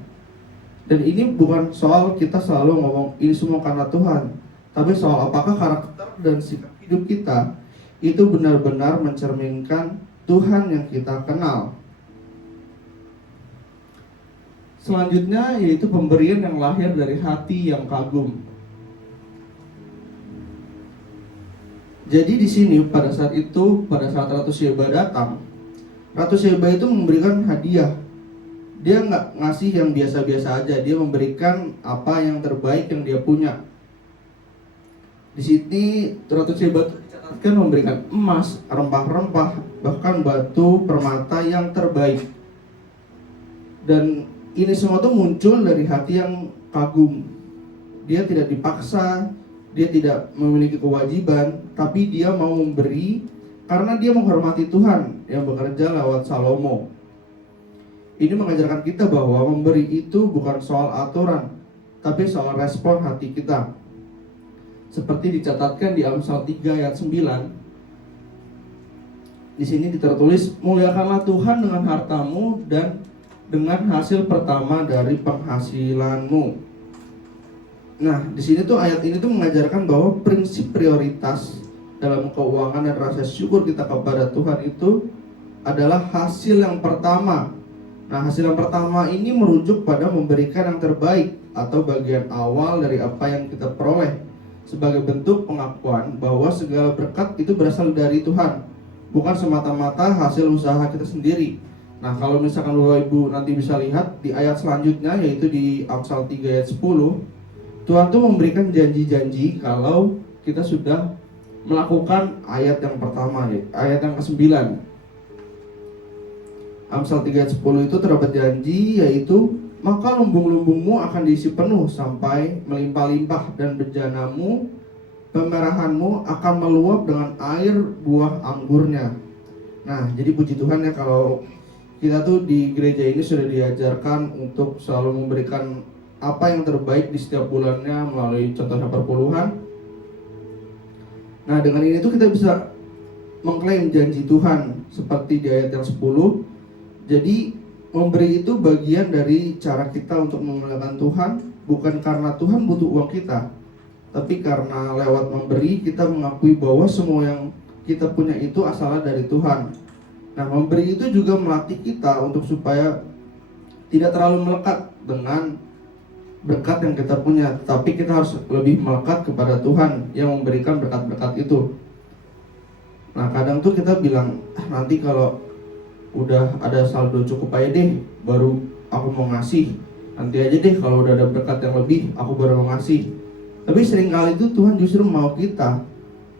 Dan ini bukan soal kita selalu ngomong ini semua karena Tuhan, tapi soal apakah karakter dan sikap hidup kita itu benar-benar mencerminkan Tuhan yang kita kenal. Selanjutnya yaitu pemberian yang lahir dari hati yang kagum. Jadi di sini pada saat Ratu Sheba datang, Ratu Sheba itu memberikan hadiah. Dia nggak ngasih yang biasa-biasa aja, dia memberikan apa yang terbaik yang dia punya. Di sini Ratu Sheba dicatatkan memberikan emas, rempah-rempah, bahkan batu permata yang terbaik. Dan ini semua tuh muncul dari hati yang kagum. Dia tidak dipaksa, dia tidak memiliki kewajiban, tapi dia mau memberi karena dia menghormati Tuhan yang bekerja lewat Salomo. Ini mengajarkan kita bahwa memberi itu bukan soal aturan, tapi soal respon hati kita. Seperti dicatatkan di Amsal 3 ayat 9. Di sini tertulis, muliakanlah Tuhan dengan hartamu dan dengan hasil pertama dari penghasilanmu. Nah, di sini tuh ayat ini tuh mengajarkan bahwa prinsip prioritas dalam keuangan dan rasa syukur kita kepada Tuhan itu adalah hasil yang pertama. Nah, hasil yang pertama ini merujuk pada memberikan yang terbaik atau bagian awal dari apa yang kita peroleh sebagai bentuk pengakuan bahwa segala berkat itu berasal dari Tuhan, bukan semata-mata hasil usaha kita sendiri. Nah, kalau misalkan Bapak Ibu nanti bisa lihat di ayat selanjutnya, yaitu di Amsal 3 ayat 10, Tuhan tuh memberikan janji-janji kalau kita sudah melakukan ayat yang pertama, ayat yang ke-9. Amsal 3 ayat 10 itu terdapat janji, yaitu maka lumbung-lumbungmu akan diisi penuh sampai melimpah-limpah, dan bejanamu, pemerahanmu akan meluap dengan air buah anggurnya. Nah, jadi puji Tuhan ya, kalau kita tuh di gereja ini sudah diajarkan untuk selalu memberikan apa yang terbaik di setiap bulannya melalui contohnya perpuluhan. Nah, dengan ini tuh kita bisa mengklaim janji Tuhan seperti di ayat yang 10. Jadi memberi itu bagian dari cara kita untuk memuliakan Tuhan, bukan karena Tuhan butuh uang kita, tapi karena lewat memberi kita mengakui bahwa semua yang kita punya itu asalnya dari Tuhan. Nah, memberi itu juga melatih kita untuk supaya tidak terlalu melekat dengan berkat yang kita punya, tapi kita harus lebih melekat kepada Tuhan yang memberikan berkat-berkat itu. Nah, kadang tuh kita bilang, nanti kalau udah ada saldo cukup aja deh, baru aku mau ngasih. Nanti aja deh kalau udah ada berkat yang lebih, aku baru mau ngasih. Tapi seringkali itu Tuhan justru mau kita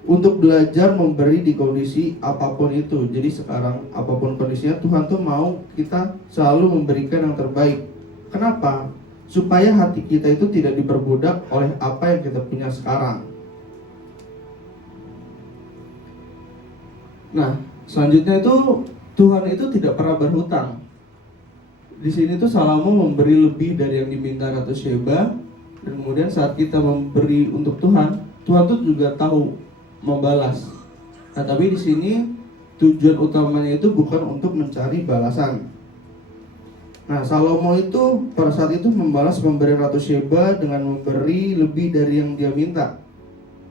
untuk belajar memberi di kondisi apapun itu. Jadi sekarang apapun kondisinya, Tuhan tuh mau kita selalu memberikan yang terbaik. Kenapa? Supaya hati kita itu tidak diperbudak oleh apa yang kita punya sekarang. Nah, selanjutnya itu Tuhan itu tidak pernah berhutang. Di sini tuh Salomo memberi lebih dari yang diminta Ratu Sheba, dan kemudian saat kita memberi untuk Tuhan, Tuhan tuh juga tahu membalas. Nah, tapi di sini tujuan utamanya itu bukan untuk mencari balasan. Nah, Salomo itu pada saat itu membalas pemberian Ratu Sheba dengan memberi lebih dari yang dia minta.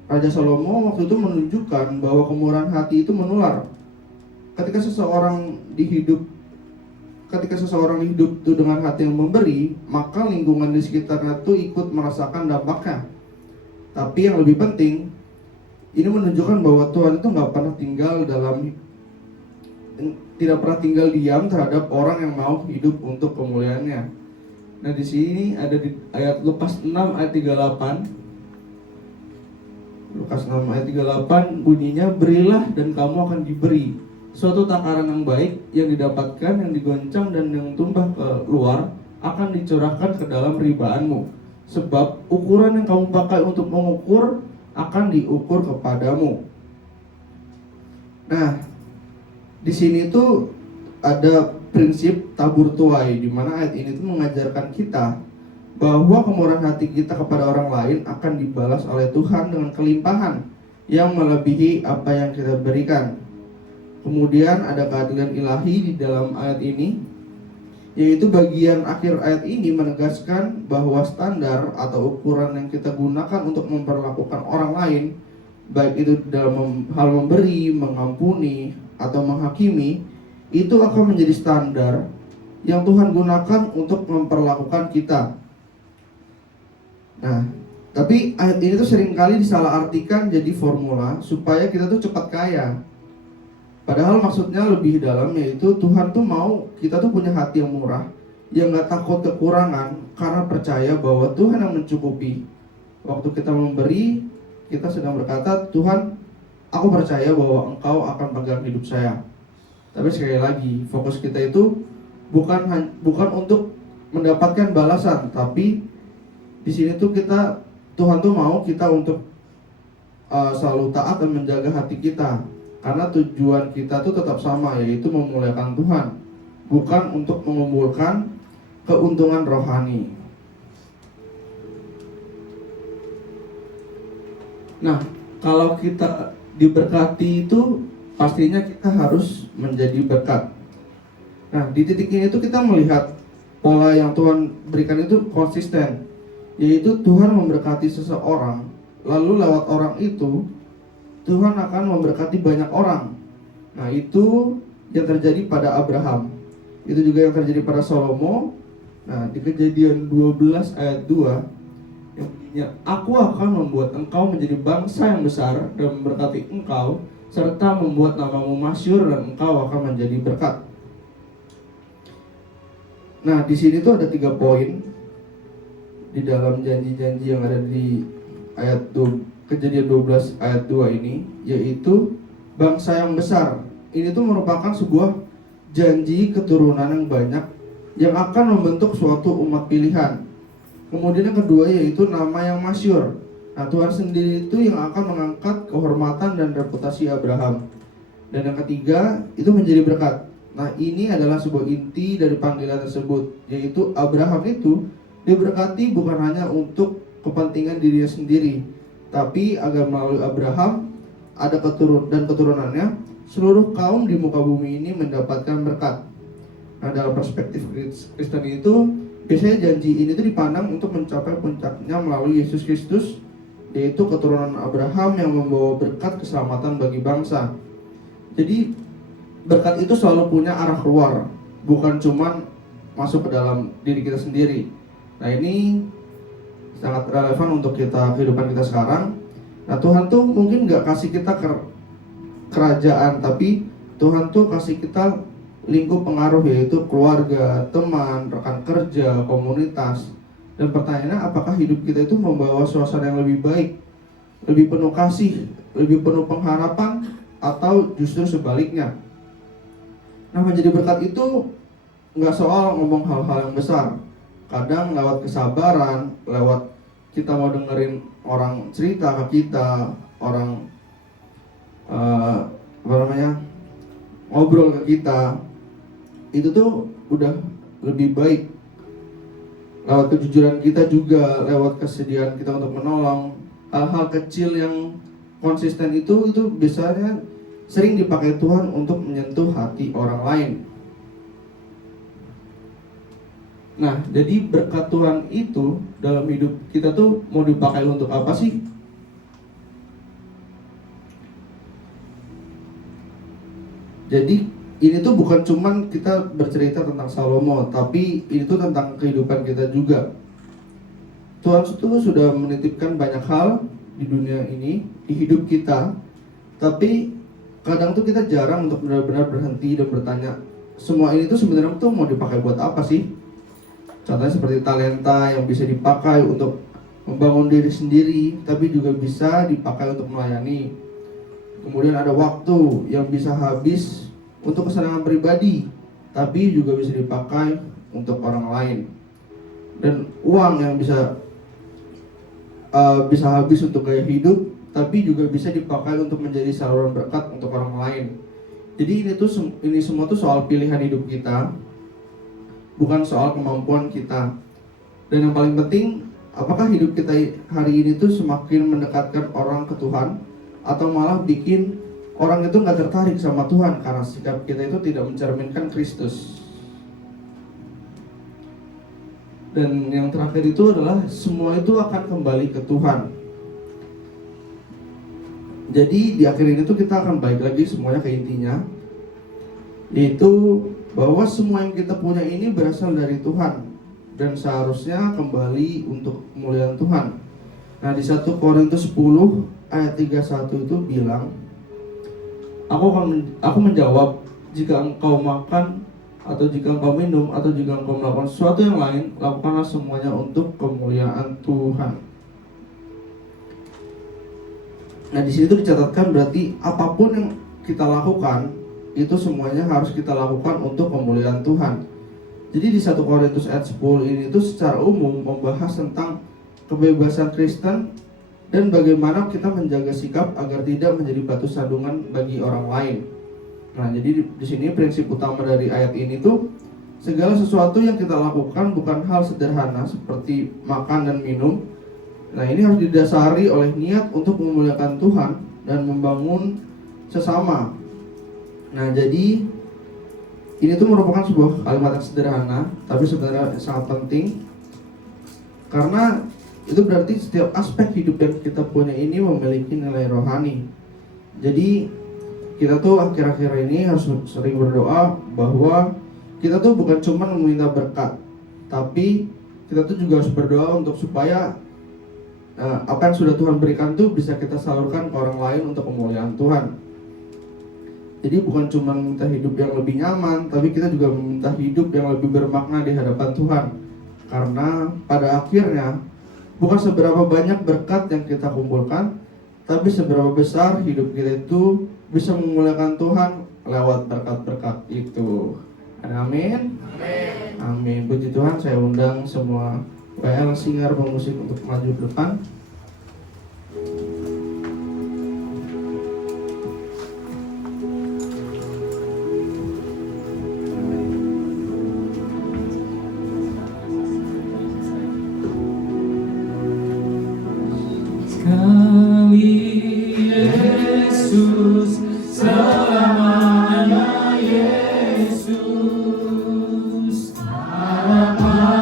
Raja Salomo waktu itu menunjukkan bahwa kemurahan hati itu menular. Ketika seseorang hidup itu dengan hati yang memberi, maka lingkungan di sekitarnya itu ikut merasakan dampaknya. Tapi yang lebih penting, ini menunjukkan bahwa Tuhan itu tidak pernah tinggal diam terhadap orang yang mau hidup untuk kemuliaannya. Nah, di sini ada di ayat Lukas 6 ayat 38. Lukas 6 ayat 38 bunyinya, berilah dan kamu akan diberi. Suatu takaran yang baik yang didapatkan, yang digoncang dan yang tumpah keluar akan dicurahkan ke dalam ribaanmu. Sebab ukuran yang kamu pakai untuk mengukur akan diukur kepadamu. Nah, di sini tuh ada prinsip tabur tuai, di mana ayat ini tuh mengajarkan kita bahwa kemurahan hati kita kepada orang lain akan dibalas oleh Tuhan dengan kelimpahan yang melebihi apa yang kita berikan. Kemudian ada keadilan ilahi di dalam ayat ini, yaitu bagian akhir ayat ini menegaskan bahwa standar atau ukuran yang kita gunakan untuk memperlakukan orang lain, baik itu dalam hal memberi, mengampuni, atau menghakimi, itu akan menjadi standar yang Tuhan gunakan untuk memperlakukan kita. Nah, tapi ayat ini tuh seringkali disalahartikan jadi formula supaya kita tuh cepat kaya. Padahal maksudnya lebih dalam, yaitu Tuhan tuh mau kita tuh punya hati yang murah, yang gak takut kekurangan, karena percaya bahwa Tuhan yang mencukupi. Waktu kita memberi, kita sedang berkata, Tuhan, aku percaya bahwa Engkau akan pegang hidup saya. Tapi sekali lagi, fokus kita itu bukan untuk mendapatkan balasan, tapi di sini tuh Tuhan tuh mau kita untuk selalu taat dan menjaga hati kita. Karena tujuan kita tuh tetap sama, yaitu memuliakan Tuhan, bukan untuk mengumpulkan keuntungan rohani. Nah, kalau kita diberkati itu pastinya kita harus menjadi berkat. Nah, di titik ini tuh kita melihat pola yang Tuhan berikan itu konsisten, yaitu Tuhan memberkati seseorang, lalu lewat orang itu Tuhan akan memberkati banyak orang. Nah, itu yang terjadi pada Abraham. Itu juga yang terjadi pada Salomo. Nah, di Kejadian 12 ayat 2 yang bunyinya, aku akan membuat engkau menjadi bangsa yang besar dan memberkati engkau, serta membuat namamu masyhur dan engkau akan menjadi berkat. Nah, di sini tuh ada 3 poin di dalam janji-janji yang ada di Kejadian 12 ayat 2 ini, yaitu bangsa yang besar. Ini tuh merupakan sebuah janji keturunan yang banyak yang akan membentuk suatu umat pilihan. Kemudian yang kedua yaitu nama yang masyhur. Nah, Tuhan sendiri itu yang akan mengangkat kehormatan dan reputasi Abraham. Dan yang ketiga itu menjadi berkat. Nah, ini adalah sebuah inti dari panggilan tersebut, yaitu Abraham itu diberkati bukan hanya untuk kepentingan dirinya sendiri, tapi agar melalui Abraham ada keturunannya seluruh kaum di muka bumi ini mendapatkan berkat. Nah, dalam perspektif Kristen itu biasanya janji ini tuh dipandang untuk mencapai puncaknya melalui Yesus Kristus, yaitu keturunan Abraham yang membawa berkat keselamatan bagi bangsa. Jadi berkat itu selalu punya arah keluar, bukan cuman masuk ke dalam diri kita sendiri. Nah, ini sangat relevan untuk kehidupan kita sekarang. Nah, Tuhan tuh mungkin gak kasih kita kerajaan, tapi Tuhan tuh kasih kita lingkup pengaruh, yaitu keluarga, teman, rekan kerja, komunitas. Dan pertanyaannya, apakah hidup kita itu membawa suasana yang lebih baik, lebih penuh kasih, lebih penuh pengharapan, atau justru sebaliknya? Nah, menjadi berkat itu nggak soal ngomong hal-hal yang besar. Kadang lewat kesabaran, lewat kita mau dengerin orang cerita ke kita, orang ngobrol ke kita, itu tuh udah lebih baik. Lewat kejujuran kita juga, lewat kesediaan kita untuk menolong, hal-hal kecil yang konsisten itu biasanya sering dipakai Tuhan untuk menyentuh hati orang lain. Nah, jadi berkat Tuhan itu dalam hidup kita tuh mau dipakai untuk apa sih? Jadi ini tuh bukan cuman kita bercerita tentang Salomo, tapi ini tuh tentang kehidupan kita juga. Tuhan itu sudah menitipkan banyak hal di dunia ini, di hidup kita, tapi kadang tuh kita jarang untuk benar-benar berhenti dan bertanya, semua ini tuh sebenarnya tuh mau dipakai buat apa sih? Contohnya seperti talenta yang bisa dipakai untuk membangun diri sendiri, tapi juga bisa dipakai untuk melayani. Kemudian ada waktu yang bisa habis untuk kesenangan pribadi, tapi juga bisa dipakai untuk orang lain. Dan uang yang bisa habis untuk gaya hidup, tapi juga bisa dipakai untuk menjadi saluran berkat untuk orang lain. Jadi ini semua tuh soal pilihan hidup kita, bukan soal kemampuan kita. Dan yang paling penting, apakah hidup kita hari ini tuh semakin mendekatkan orang ke Tuhan, atau malah bikin orang itu nggak tertarik sama Tuhan karena sikap kita itu tidak mencerminkan Kristus. Dan yang terakhir itu adalah semua itu akan kembali ke Tuhan. Jadi di akhir ini tuh kita akan balik lagi semuanya ke intinya, yaitu bahwa semua yang kita punya ini berasal dari Tuhan dan seharusnya kembali untuk kemuliaan Tuhan. Nah, di 1 Korintus 10 ayat 31 itu bilang, Aku menjawab, jika engkau makan atau jika engkau minum atau jika engkau melakukan sesuatu yang lain, lakukanlah semuanya untuk kemuliaan Tuhan. Nah, di sini tuh dicatatkan berarti apapun yang kita lakukan itu semuanya harus kita lakukan untuk kemuliaan Tuhan. Jadi di 1 Korintus ayat 10 ini tuh secara umum membahas tentang kebebasan Kristen dan bagaimana kita menjaga sikap agar tidak menjadi batu sandungan bagi orang lain. Nah, jadi di sini prinsip utama dari ayat ini tuh segala sesuatu yang kita lakukan bukan hal sederhana seperti makan dan minum. Nah, ini harus didasari oleh niat untuk memuliakan Tuhan dan membangun sesama. Nah, jadi ini tuh merupakan sebuah kalimat yang sederhana, tapi sebenarnya sangat penting. Karena itu berarti setiap aspek hidup yang kita punya ini memiliki nilai rohani. Jadi kita tuh akhir-akhir ini harus sering berdoa bahwa kita tuh bukan cuma meminta berkat, tapi kita tuh juga harus berdoa untuk supaya apa yang sudah Tuhan berikan tuh bisa kita salurkan ke orang lain untuk kemuliaan Tuhan. Jadi bukan cuma meminta hidup yang lebih nyaman, tapi kita juga meminta hidup yang lebih bermakna di hadapan Tuhan. Karena pada akhirnya bukan seberapa banyak berkat yang kita kumpulkan, tapi seberapa besar hidup kita itu bisa memuliakan Tuhan lewat berkat-berkat itu. Amin. Amin. Puji Tuhan, saya undang semua WL singer pemusik untuk maju ke depan. Sekali Yesus, selamanya Yesus, harapanku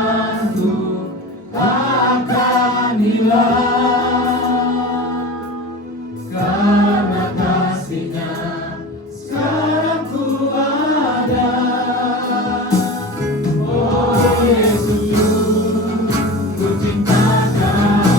takkan hilang, karena kasih-Nya sekarang ku ada. Oh Yesus, ku cinta Kau.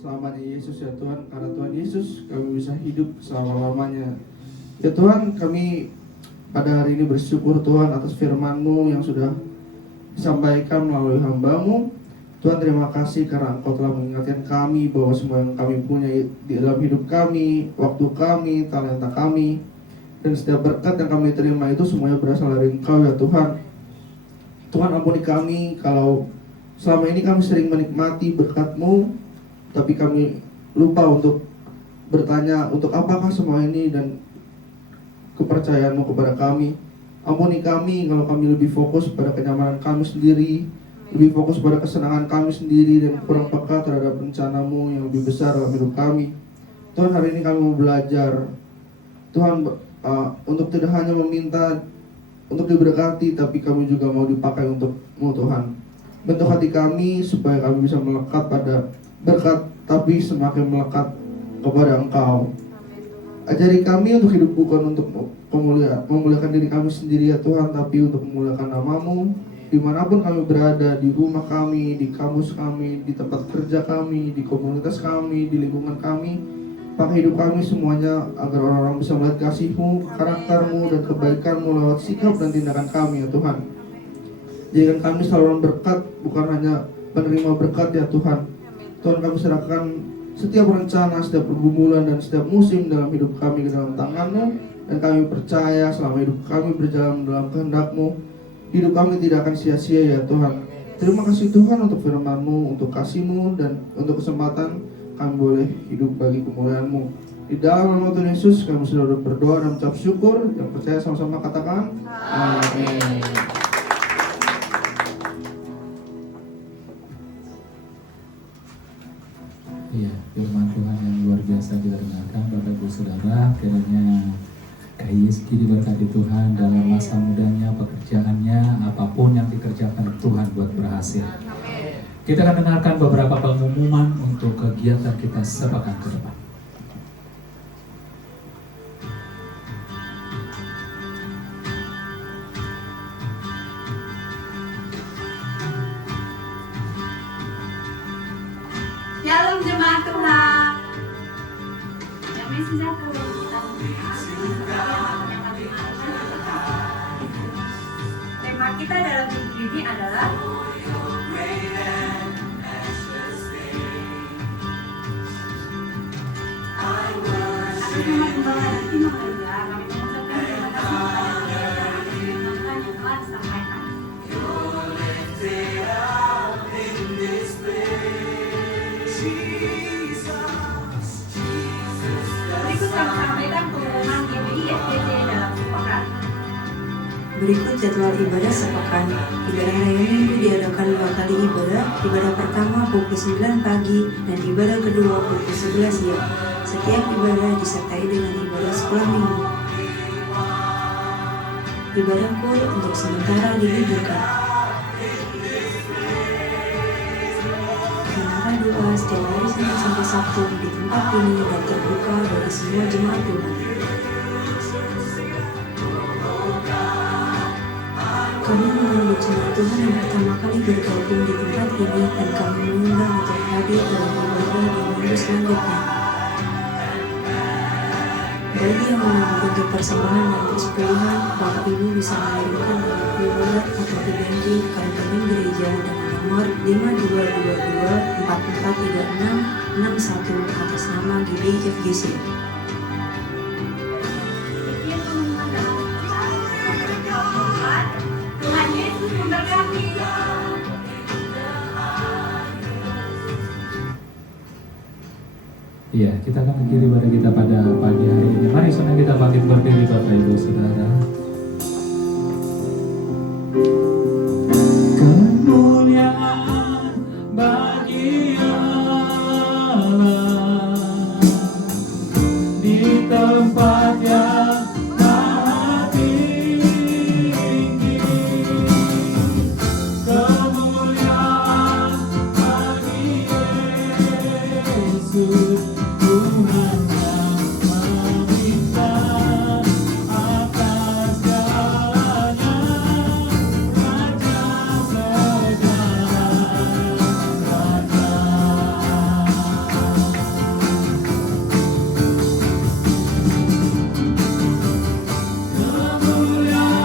Selamanya Yesus ya Tuhan, karena Tuhan Yesus kami bisa hidup selama-lamanya. Ya Tuhan, kami pada hari ini bersyukur Tuhan atas firman-Mu yang sudah disampaikan melalui hamba-Mu. Tuhan, terima kasih karena Engkau telah mengingatkan kami bahwa semua yang kami punya di dalam hidup kami, waktu kami, talenta kami, dan setiap berkat yang kami terima itu semuanya berasal dari Engkau ya Tuhan. Tuhan, ampuni kami kalau selama ini kami sering menikmati berkat-Mu, tapi kami lupa untuk bertanya untuk apakah semua ini dan kepercayaan-Mu kepada kami. Ampuni kami kalau kami lebih fokus pada kenyamanan kami sendiri, lebih fokus pada kesenangan kami sendiri, dan kurang peka terhadap rencana-Mu yang lebih besar dalam hidup kami. Tuhan, hari ini kami mau belajar Tuhan untuk tidak hanya meminta untuk diberkati, tapi kami juga mau dipakai untuk-Mu Tuhan. Bentuk hati kami supaya kami bisa melekat pada berkat, tapi semakin melekat kepada Engkau. Ajari kami untuk hidup bukan untuk memuliakan diri kami sendiri ya Tuhan, tapi untuk memuliakan nama-Mu dimanapun kami berada, di rumah kami, di kampus kami, di tempat kerja kami, di komunitas kami, di lingkungan kami. Pakai hidup kami semuanya agar orang-orang bisa melihat kasih-Mu, karakter-Mu, dan kebaikan-Mu lewat sikap dan tindakan kami ya Tuhan. Jadikan kami saluran berkat, bukan hanya penerima berkat ya Tuhan. Tuhan, kami serahkan setiap rencana, setiap pergumulan, dan setiap musim dalam hidup kami ke dalam tangan-Mu, dan kami percaya selama hidup kami berjalan dalam kehendak-Mu, hidup kami tidak akan sia-sia ya Tuhan. Terima kasih Tuhan untuk firman-Mu, untuk kasih-Mu, dan untuk kesempatan kami boleh hidup bagi kemuliaan-Mu. Di dalam nama Tuhan Yesus kami sudah berdoa dan mengucap syukur. Yang percaya sama-sama katakan amin. Iya, firman Tuhan yang luar biasa kita dengarkan, Bapak Ibu Saudara. Kiranya Kak Yeski diberkati Tuhan dalam masa mudanya, pekerjaannya, apapun yang dikerjakan Tuhan buat berhasil. Kita akan dengarkan beberapa pengumuman untuk kegiatan kita sepekan ke depan. Tema kita dalam minggu ini adalah atas nama Gembala dan Tim Gereja, kami mengucapkan terima kasih kepada Tuhan yang telah disampaikan. Berikut kami sampaikan pengumuman GBI FGC dalam sepekan. Berikut jadwal ibadah sepekan. Ibadah raya minggu diadakan 2 kali ibadah. Ibadah pertama pukul 9 pagi dan ibadah kedua pukul 11 siang. Setiap ibadah disertai dengan ibadah sekolah minggu. Ibadah kul untuk sementara diliburkan. Menara doa setiap hari Senin sampai Sabtu di tempat ini dan terbuka bagi semua jemaat Tuhan. Kami menyambut jemaat Tuhan yang pertama kali bergabung di tempat ini dan kami mengundang untuk hadir dalam ibadah di minggu selanjutnya. Bagi yang mau membentuk persembahan dan persepuluhan, Bapak Ibu bisa mengirimkan melalui wallet atau di banking ke rekening gereja dengan nomor 5222 4436 61 atas nama GBI FGC. Tuhan Yesus memberkati. Iya, kita akan mengakhiri ibadah kita pada pagi hari ini. Mari senang kita bangkit berdiri Bapak Ibu Saudara. Kemuliaan bagi Allah di tempat yang maha tinggi. Kemuliaan bagi Yesus. Tuhan yang meminta atas segalanya, Raja segala raja. Kemuliaan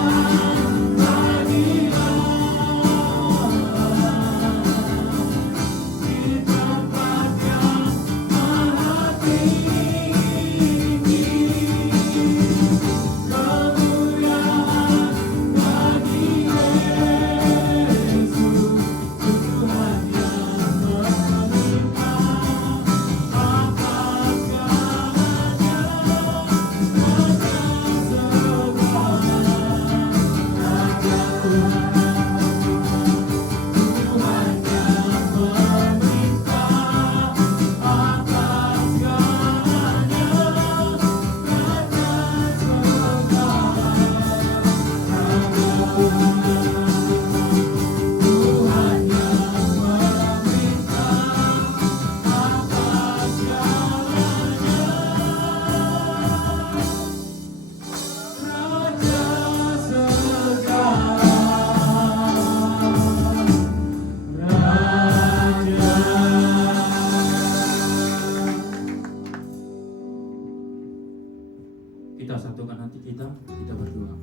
bagi Allah di tempat yang maha tinggi. Kemuliaan bagi Yesus, Tuhan yang meminta atas segalanya, Raja segala raja. Tuhan yang meminta atas segalanya, Raja segala raja. Tuhan yang meminta atas segalanya, Raja segala raja. Kita satukan hati kita berdoa.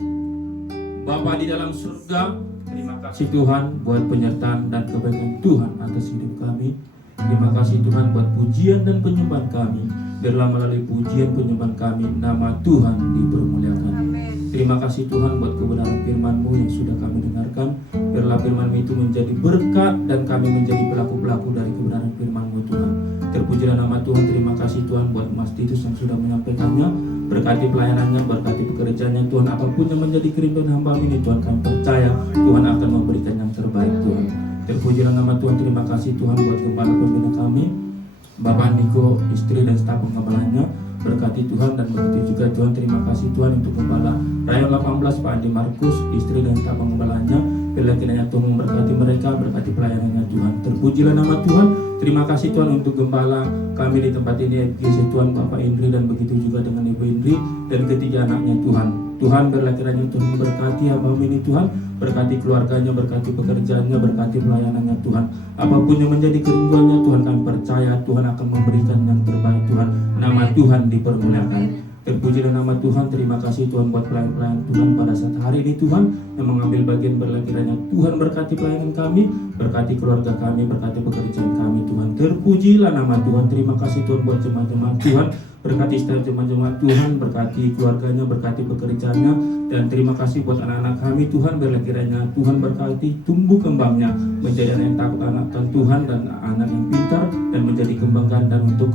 Bapa di dalam surga, terima kasih Tuhan buat penyertaan dan kebaikan Tuhan atas hidup kami. Terima kasih Tuhan buat pujian dan penyembahan kami. Biarlah melalui pujian penyembahan kami, nama Tuhan dipermuliakan. Terima kasih Tuhan buat kebenaran firman-Mu yang sudah kami dengarkan. Biarlah firman-Mu itu menjadi berkat dan kami menjadi pelaku-pelaku dari kebenaran firman-Mu Tuhan. Terpujilah nama Tuhan. Terima kasih Tuhan buat Mas Titus yang sudah menyampaikannya. Berkati pelayanannya, berkati pekerjaannya Tuhan. Apapun yang menjadi kerinduan hamba ini Tuhan, kami percaya Tuhan akan memberikan yang terbaik Tuhan. Terpujilah nama Tuhan. Terima kasih Tuhan buat kepala pembina kami, Bapak Niko, istri dan staf pengepalanya. Berkati Tuhan dan begitu juga Tuhan. Terima kasih Tuhan untuk Gembala Rayon 18 Pak Andi Markus, istri dan staf pengepalanya. Bila kiranya Tuhan memberkati mereka, berkati pelayanannya Tuhan. Terpujilah nama Tuhan. Terima kasih Tuhan untuk Gembala kami di tempat ini, FGC Tuhan, Bapak Indri dan begitu juga dengan Ibu Indri dan ketiga anaknya Tuhan. Tuhan, biarlah kiranya Tuhan memberkati hamba ini Tuhan. berkati keluarganya, berkati pekerjaannya, berkati pelayanannya Tuhan. Apapun yang menjadi kerinduannya Tuhan, kami percaya Tuhan akan memberikan yang terbaik Tuhan. Nama Tuhan dipermuliakan. Terpujilah nama Tuhan. Terima kasih Tuhan buat pelayan-pelayan Tuhan pada saat hari ini Tuhan yang mengambil bagian berlakiranya. Tuhan berkati pelayanan kami, berkati keluarga kami, berkati pekerjaan kami Tuhan. Terpujilah nama Tuhan. Terima kasih Tuhan buat jemaat-jemaat Tuhan, berkati setiap jemaat-jemaat Tuhan, berkati keluarganya, berkati pekerjaannya, dan terima kasih buat anak-anak kami Tuhan. Berlakiranya Tuhan berkati tumbuh kembangnya menjadi anak yang takut anak Tuhan dan anak yang pintar dan menjadi kembangkan dan untuk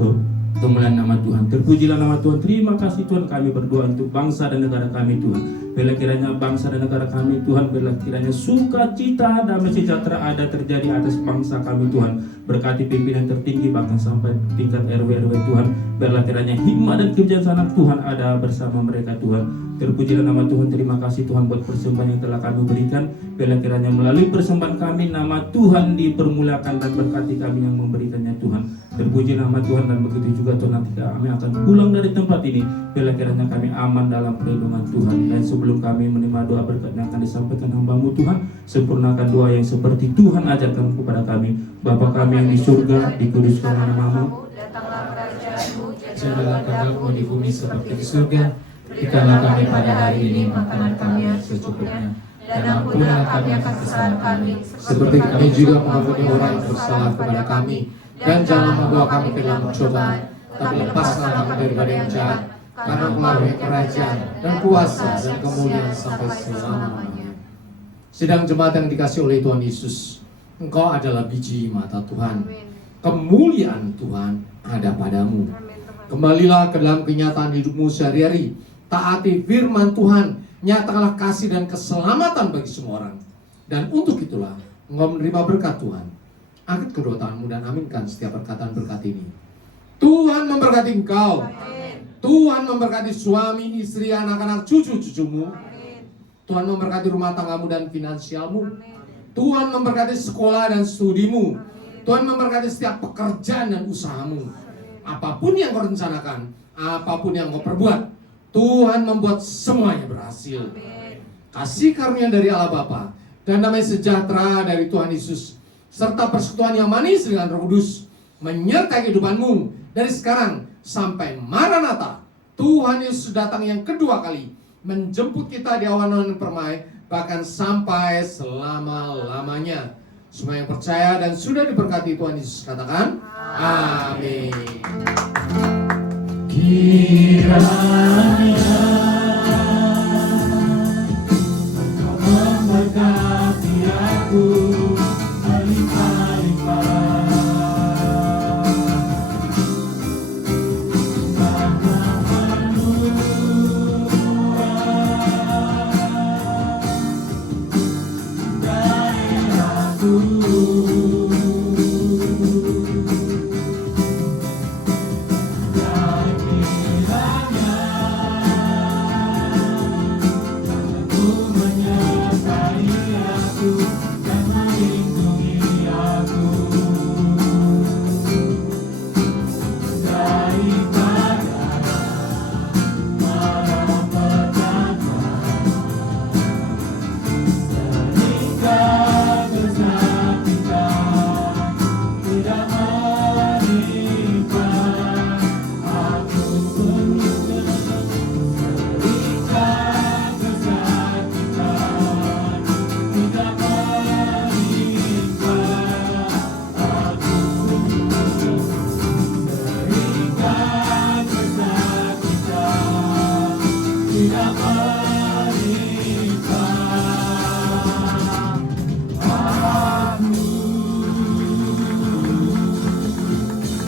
kemuliaan nama Tuhan. Terpujilah nama Tuhan. Terima kasih Tuhan, kami berdoa untuk bangsa dan negara kami Tuhan. Bila kiranya bangsa dan negara kami Tuhan, bila kiranya sukacita, damai sejahtera ada terjadi atas bangsa kami Tuhan. Berkati pimpinan tertinggi bahkan sampai tingkat RW Tuhan. Bila kiranya hikmat dan kebijaksanaan Tuhan ada bersama mereka Tuhan. Terpujilah nama Tuhan. Terima kasih Tuhan buat persembahan yang telah kami berikan. Bila kiranya melalui persembahan kami nama Tuhan dipermuliakan dan berkati kami yang memberikannya Tuhan. Terpuji nama Tuhan, dan begitu juga Tuhan nanti kami akan pulang dari tempat ini. Bila kiranya kami aman dalam perlindungan Tuhan. Dan sebelum kami menerima doa berkat yang akan disampaikan hamba-Mu Tuhan, sempurnakan doa yang seperti Tuhan ajarkan kepada kami. Bapa kami yang di surga, dikuduskanlah nama-Mu. Datanglah kerajaan-Mu, Jadilah kehendak-Mu di bumi seperti di surga. Berikanlah kami pada hari ini makanan kami yang secukupnya. dan ampunilah kami akan kesalahan kami, seperti kami juga mengampuni orang yang bersalah kepada kami. Dan jangan membawa kami ke dalam pencobaan, tapi lepaslah kami daripada yang jahat. Karena Engkau kerajaan dan kuasa dan kemuliaan sampai selama-lamanya. Sidang jemaat yang dikasihi oleh Tuhan Yesus, Engkau adalah biji mata Tuhan. Kemuliaan Tuhan ada padamu. Kembalilah ke dalam kenyataan hidupmu sehari-hari. Taati firman Tuhan. Nyatakanlah kasih dan keselamatan bagi semua orang. Dan untuk itulah engkau menerima berkat Tuhan. Angkat kedua tanganmu dan aminkan setiap perkataan berkat ini. Tuhan memberkati engkau. Tuhan memberkati suami, istri, anak-anak, cucu-cucumu. Tuhan memberkati rumah tanggamu dan finansialmu. Tuhan memberkati sekolah dan studimu. Tuhan memberkati setiap pekerjaan dan usahamu. Apapun yang kau rencanakan, apapun yang kau perbuat, Tuhan membuat semuanya berhasil. Kasih karunia dari Allah Bapa dan damai sejahtera dari Tuhan Yesus, serta persekutuan yang manis dengan Roh Kudus menyertai kehidupanmu dari sekarang sampai Maranatha. Tuhan Yesus datang yang kedua kali menjemput kita di awan-awan permai, bahkan sampai selama-lamanya. Semua yang percaya dan sudah diberkati Tuhan Yesus katakan amin. Kiranya Engkau memberkati aku melimpah-limpah. Tidak